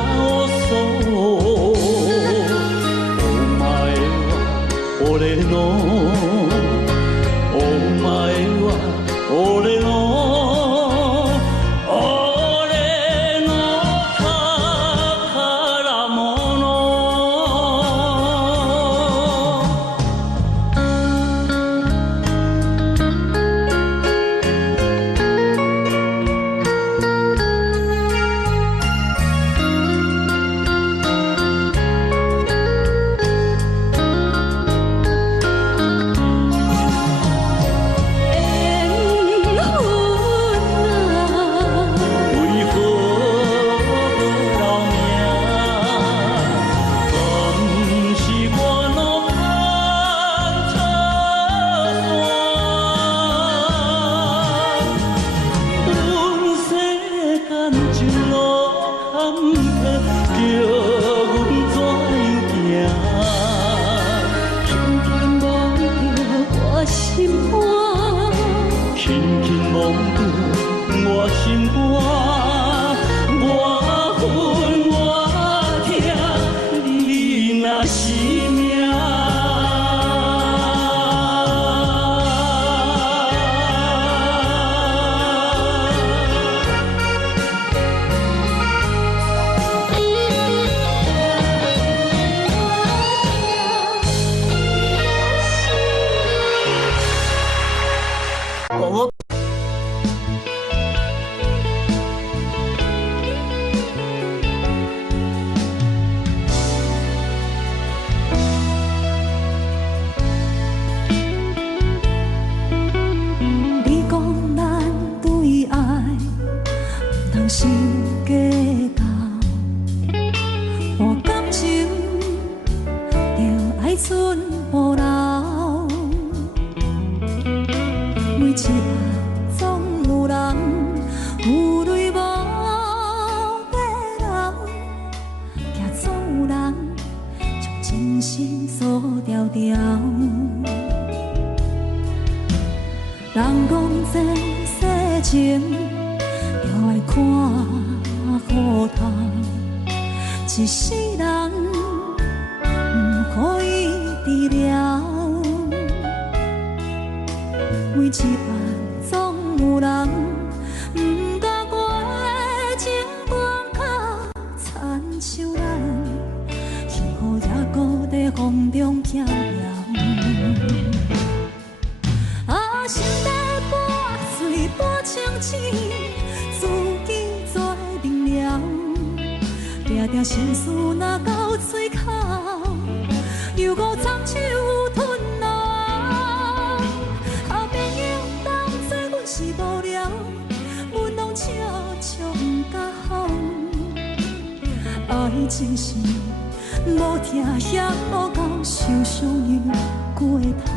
そうお前は俺のお前は俺の俺の宝物为何不留名？敢是我脑干错算？阮世间一路坎坷，叫阮怎样行？轻轻摸着我心肝，轻轻摸着我心肝，我恨我痛，你若是命。一摆总有人有泪无要流，也总有人将真心锁条条。人讲这世情，就爱看好透，一世人不可以治疗。每一摆总有人不甲我的情感较惨像咱，幸福也搁在风中飘飘。啊，心在半醉半清醒，自己做明了，定定心事若到嘴口，又搁参手吞落。好朋友当作阮是无聊，阮拢笑笑不甲好。爱情是无听嫌无够，受伤又过头。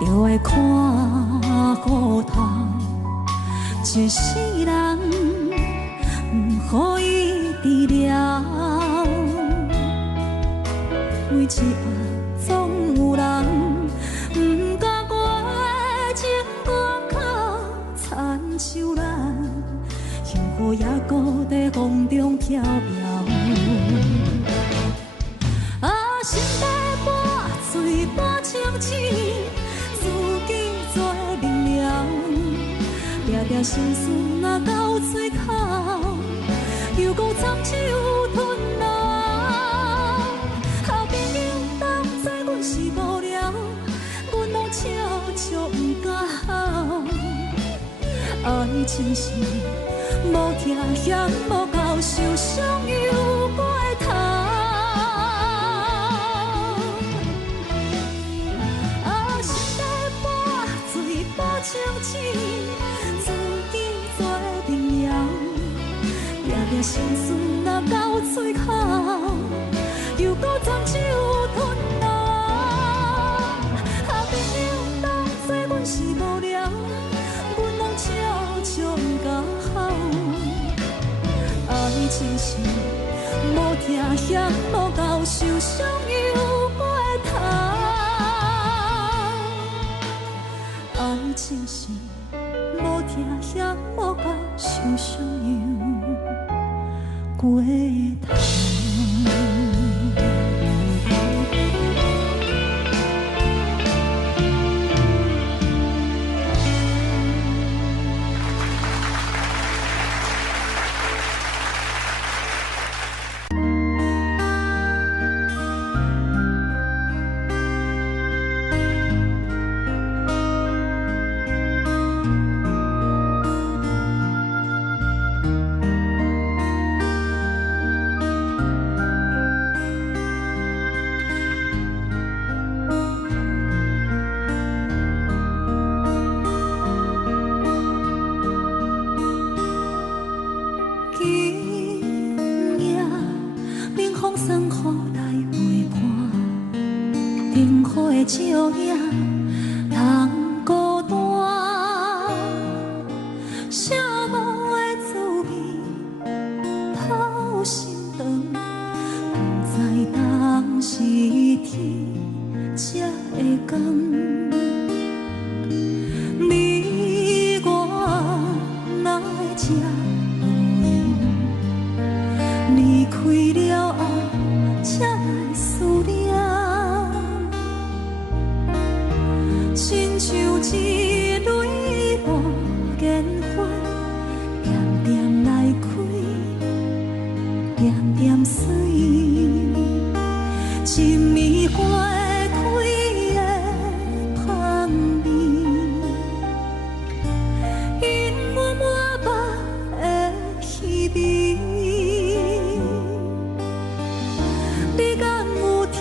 就爱看好透，一世人不可以治疗。每一摆总有人不甲我的情感较惨像咱，幸福也搁在风中飘飘。啊，心在半醉半清醒，自己做明了，定定心事若到嘴口，又搁参手吞落。好朋友当作阮是无聊，阮拢笑笑不甲好。爱情是无听嫌无够，受伤又过头。清醒，自己做明了，定定心事若到嘴口，又搁参手吞落。好朋友当作阮是无聊，阮拢笑笑不甲好。爱情是无听嫌无够，受伤又过头。爱情是无听嫌无够，受伤又过头。照影通孤单，啥无的滋味透心肠，不知当时天才会讲。你我哪会这无样？离开了后才来思念。亲像一蕊无言花，点点来开，点点水，一暝花会开的香味，因我满目的虚味。你敢有听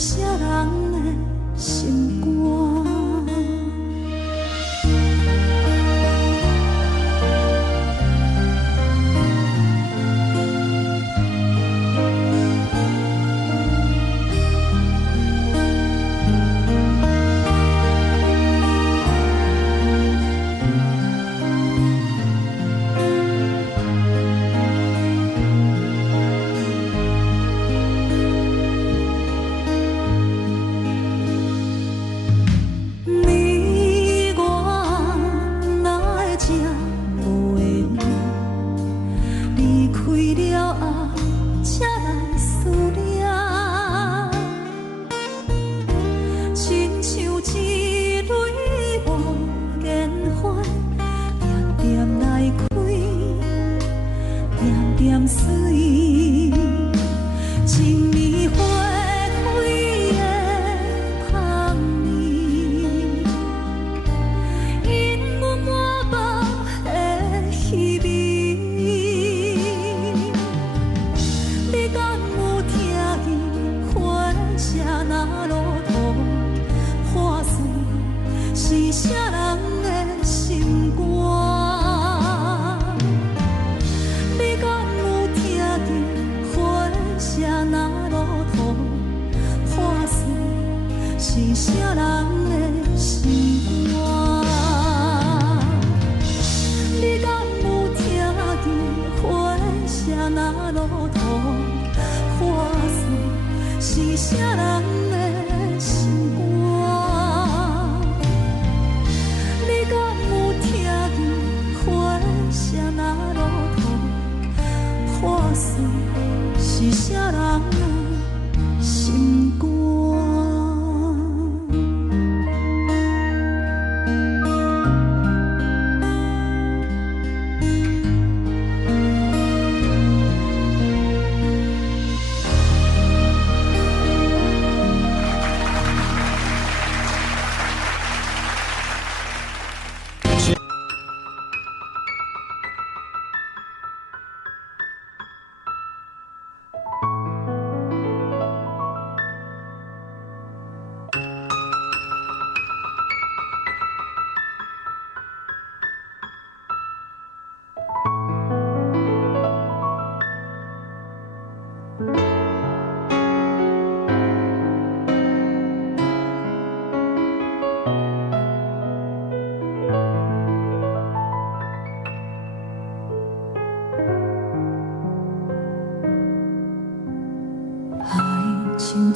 啥人的心肝。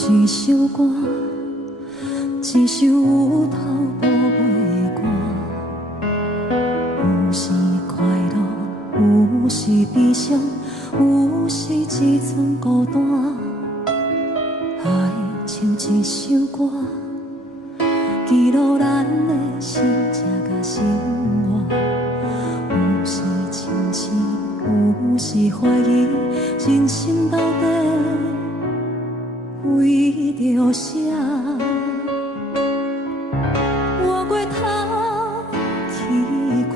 一首歌，一首有头无尾歌，有时快乐，有时悲伤，有时一阵孤单。爱唱一首歌，记录咱的心情甲生活，有时清醒，有时怀疑，人生到底为着啥？我过头去看，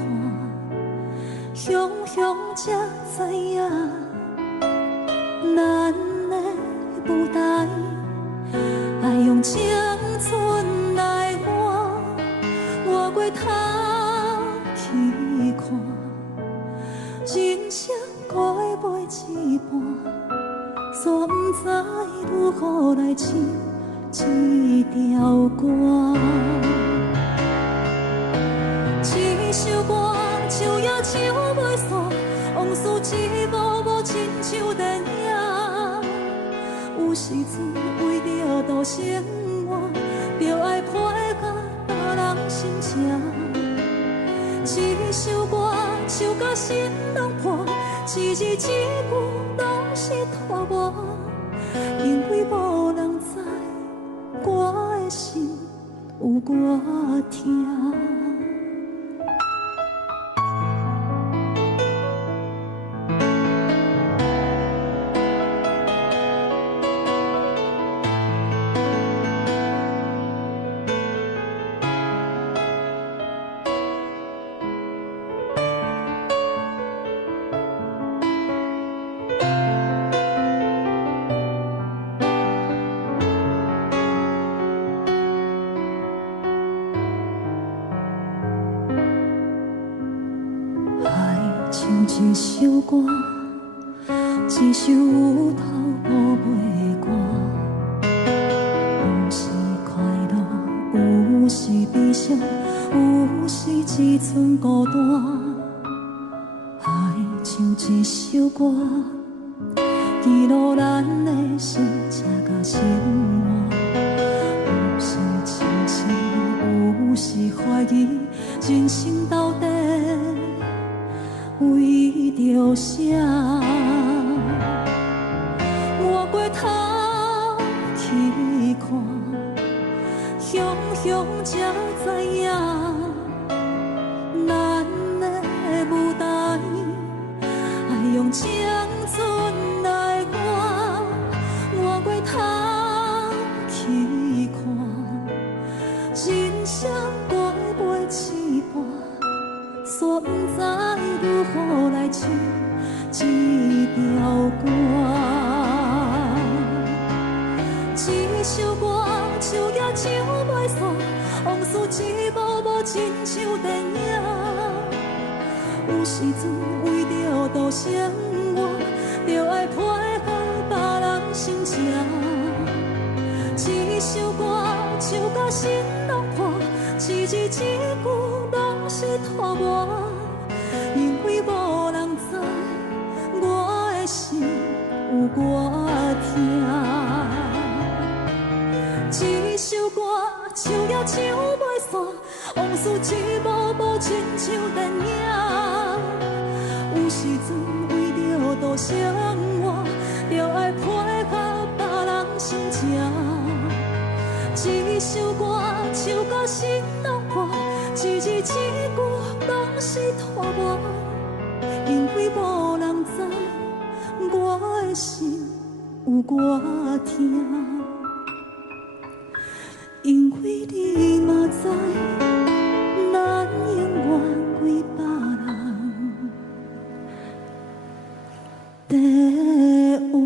雄雄才知影，咱的舞台爱用青春来换。我过头去看，人生过袂一半。煞不知如何来唱这条歌。这首歌唱也唱袂煞，往事一幕幕亲像电影。有时阵为着度生活，就爱配甲别人心情。这首歌唱甲心拢破，一字一句拢是托我，因为无人知我的心有偌痛。唱一首歌，一首有头无尾歌。有时快乐，有时悲伤，有时只剩孤单。爱唱一首歌，记录咱的心情甲生活。有时清醒，有时怀疑，人生到底为着啥？我过头去看，雄雄才知影，咱的舞台爱用青春来换。我过头去看，人生过袂一半，煞不知如何来唱一条歌。一首歌唱也唱袂煞，往事一幕幕亲像电影。有时阵为着度生活，就爱配合别人心情。一首歌唱到心拢破，一字一句拢是托我，因为无人知我的心有多痛。一首歌唱也唱袂煞，往事一幕幕亲像电影。有时阵为着度生活，就爱配合别人心情。一首歌唱到心拢破，一字一句拢是托我，因为无人知我的心有多痛。因为你嘛知，咱永远为别人在活。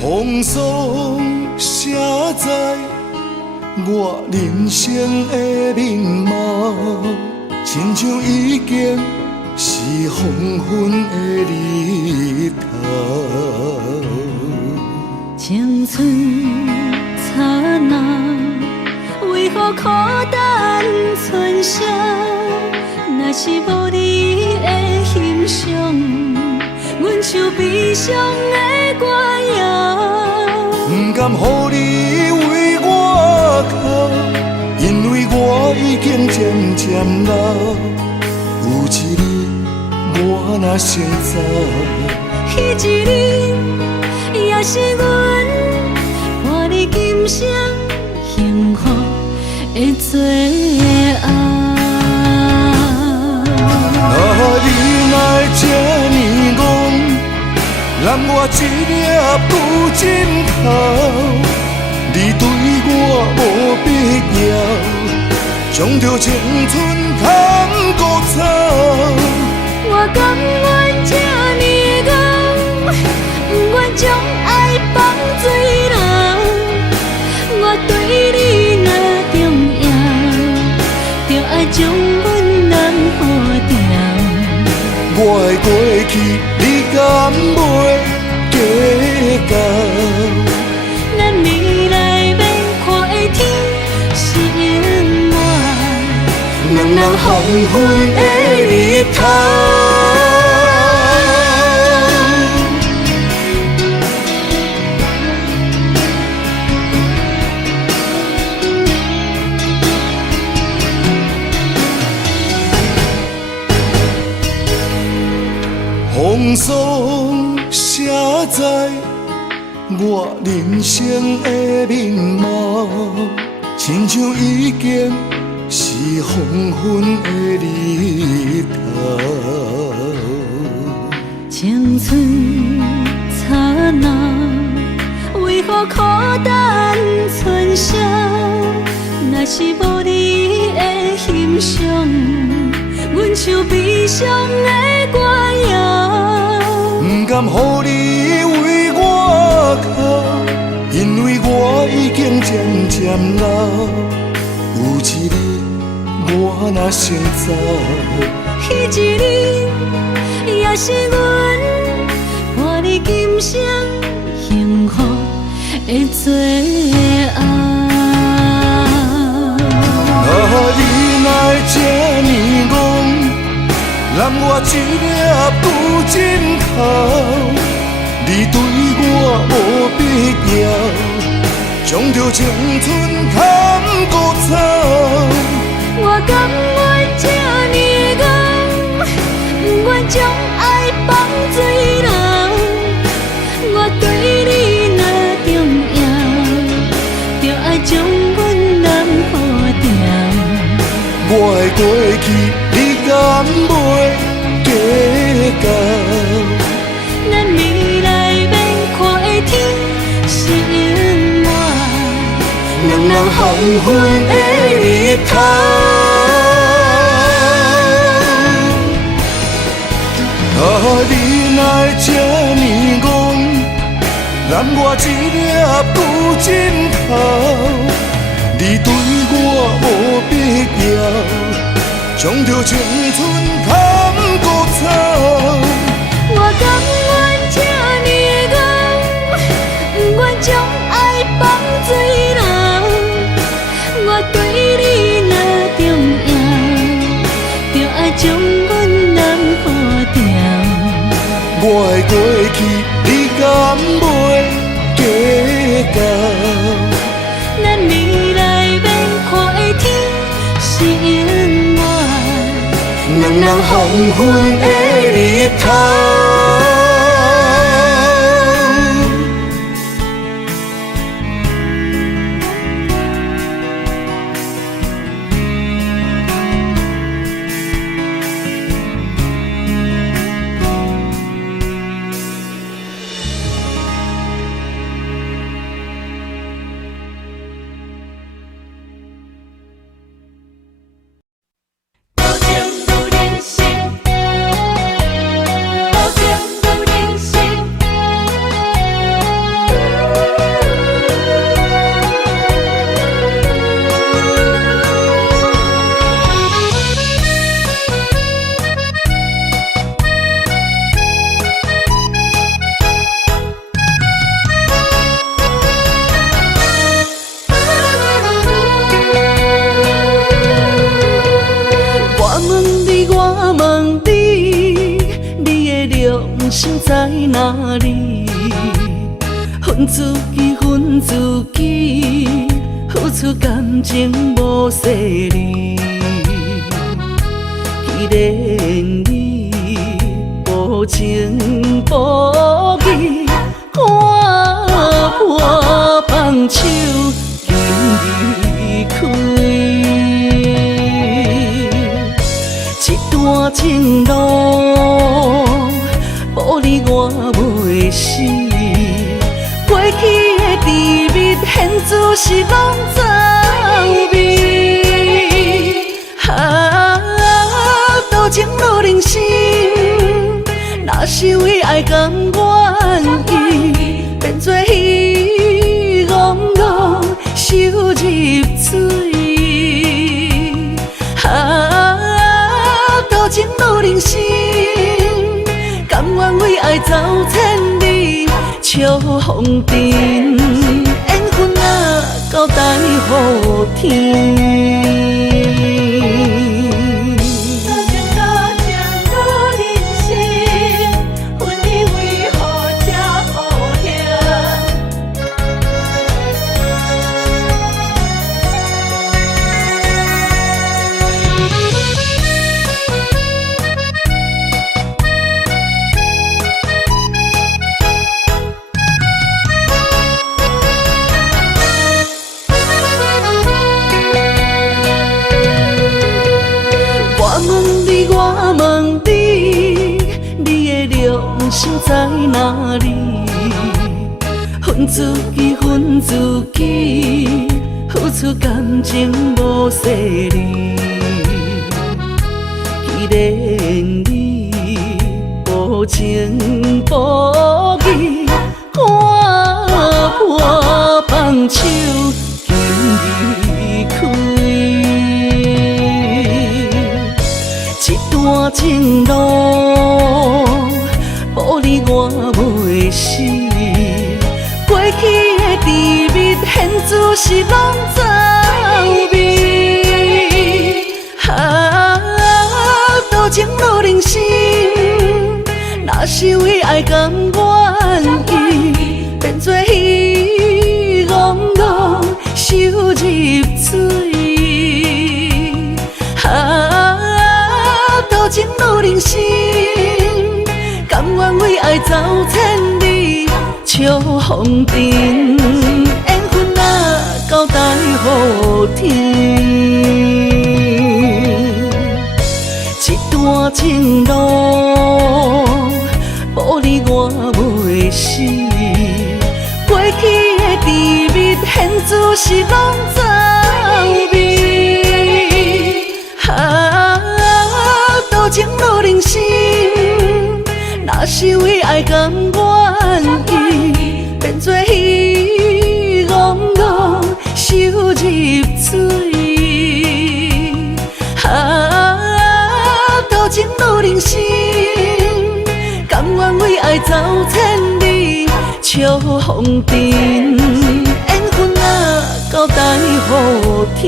风霜写在我人生的面貌，亲像已经是黄昏的日头。青春刹那，为何孤单存剩？若是无你的欣赏，阮像悲伤的歌谣。不甘予你为我哭，因为我已经渐渐老。有一日我若先走，彼一日也是阮伴你今生幸福的最后。你若会这呢戆，揽我一粒不枕头，你对我无必要，将着青春通孤草。我甘愿这呢戆，不愿将爱放水流。我对你若重要，就爱将阮人付掉。我的过去，你敢袂计较？咱未来免看的天是永远，两人黄昏的日头。风霜写在我人生的面貌，亲像已经是黄昏的日头。青春刹那，为何孤单春宵？若是无你的欣赏，阮像悲伤的歌谣。不甘予你为我哭，因为我已经渐渐老。有一日我若先走，彼一日也是阮伴你今生幸福的最后。你若会这呢戆，揽我一粒旧枕头，你对我无必要，将着青春砍骨草。我甘愿这呢戆，不愿将爱放水流。我对你若重要，就爱将阮人抱牢。我的过去，你敢袂计较？咱未来免看的天是永远，两人黄昏的日头。你若会这呢戆，揽我一粒旧枕头，你对我无必要，将着青春砍骨草。我甘愿这呢戆，不愿将爱放水流。我对你若重要，就爱将阮人抱牢。我的过去，你敢袂计较？咱未来免看的天是永远，两人黄昏的日头。心在哪里？分自己，分自己，付出感情无势利。既然你无情无义，我放手离开。一段情路。无你我袂死，过去的甜蜜，现自是拢走味。多情无人心，若是为爱甘愿意，变做鱼戆戆收入水。多情无人心。甘愿为爱走千里，笑风尘，缘分啊，交代予天。心在哪里？分自己，分自己，付出感情无细腻。既然你无情无义，我放手离开。一段情路，无你我袂死。过去的甜蜜，现自是拢走味。多情路人生，若是为爱甘愿意，变做鱼戆戆收入水。多情路人生，甘愿为爱走千里，笑风尘，缘分啊交代予天。一段情路，无你我袂死。过去的甜蜜，现自是拢走味。多情路人生，若是为爱甘愿意，变做鱼戆戆收入水。多情路人生，甘愿为爱走千里，笑风尘，缘分啊交代予天。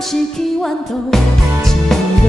是去怨妒，一路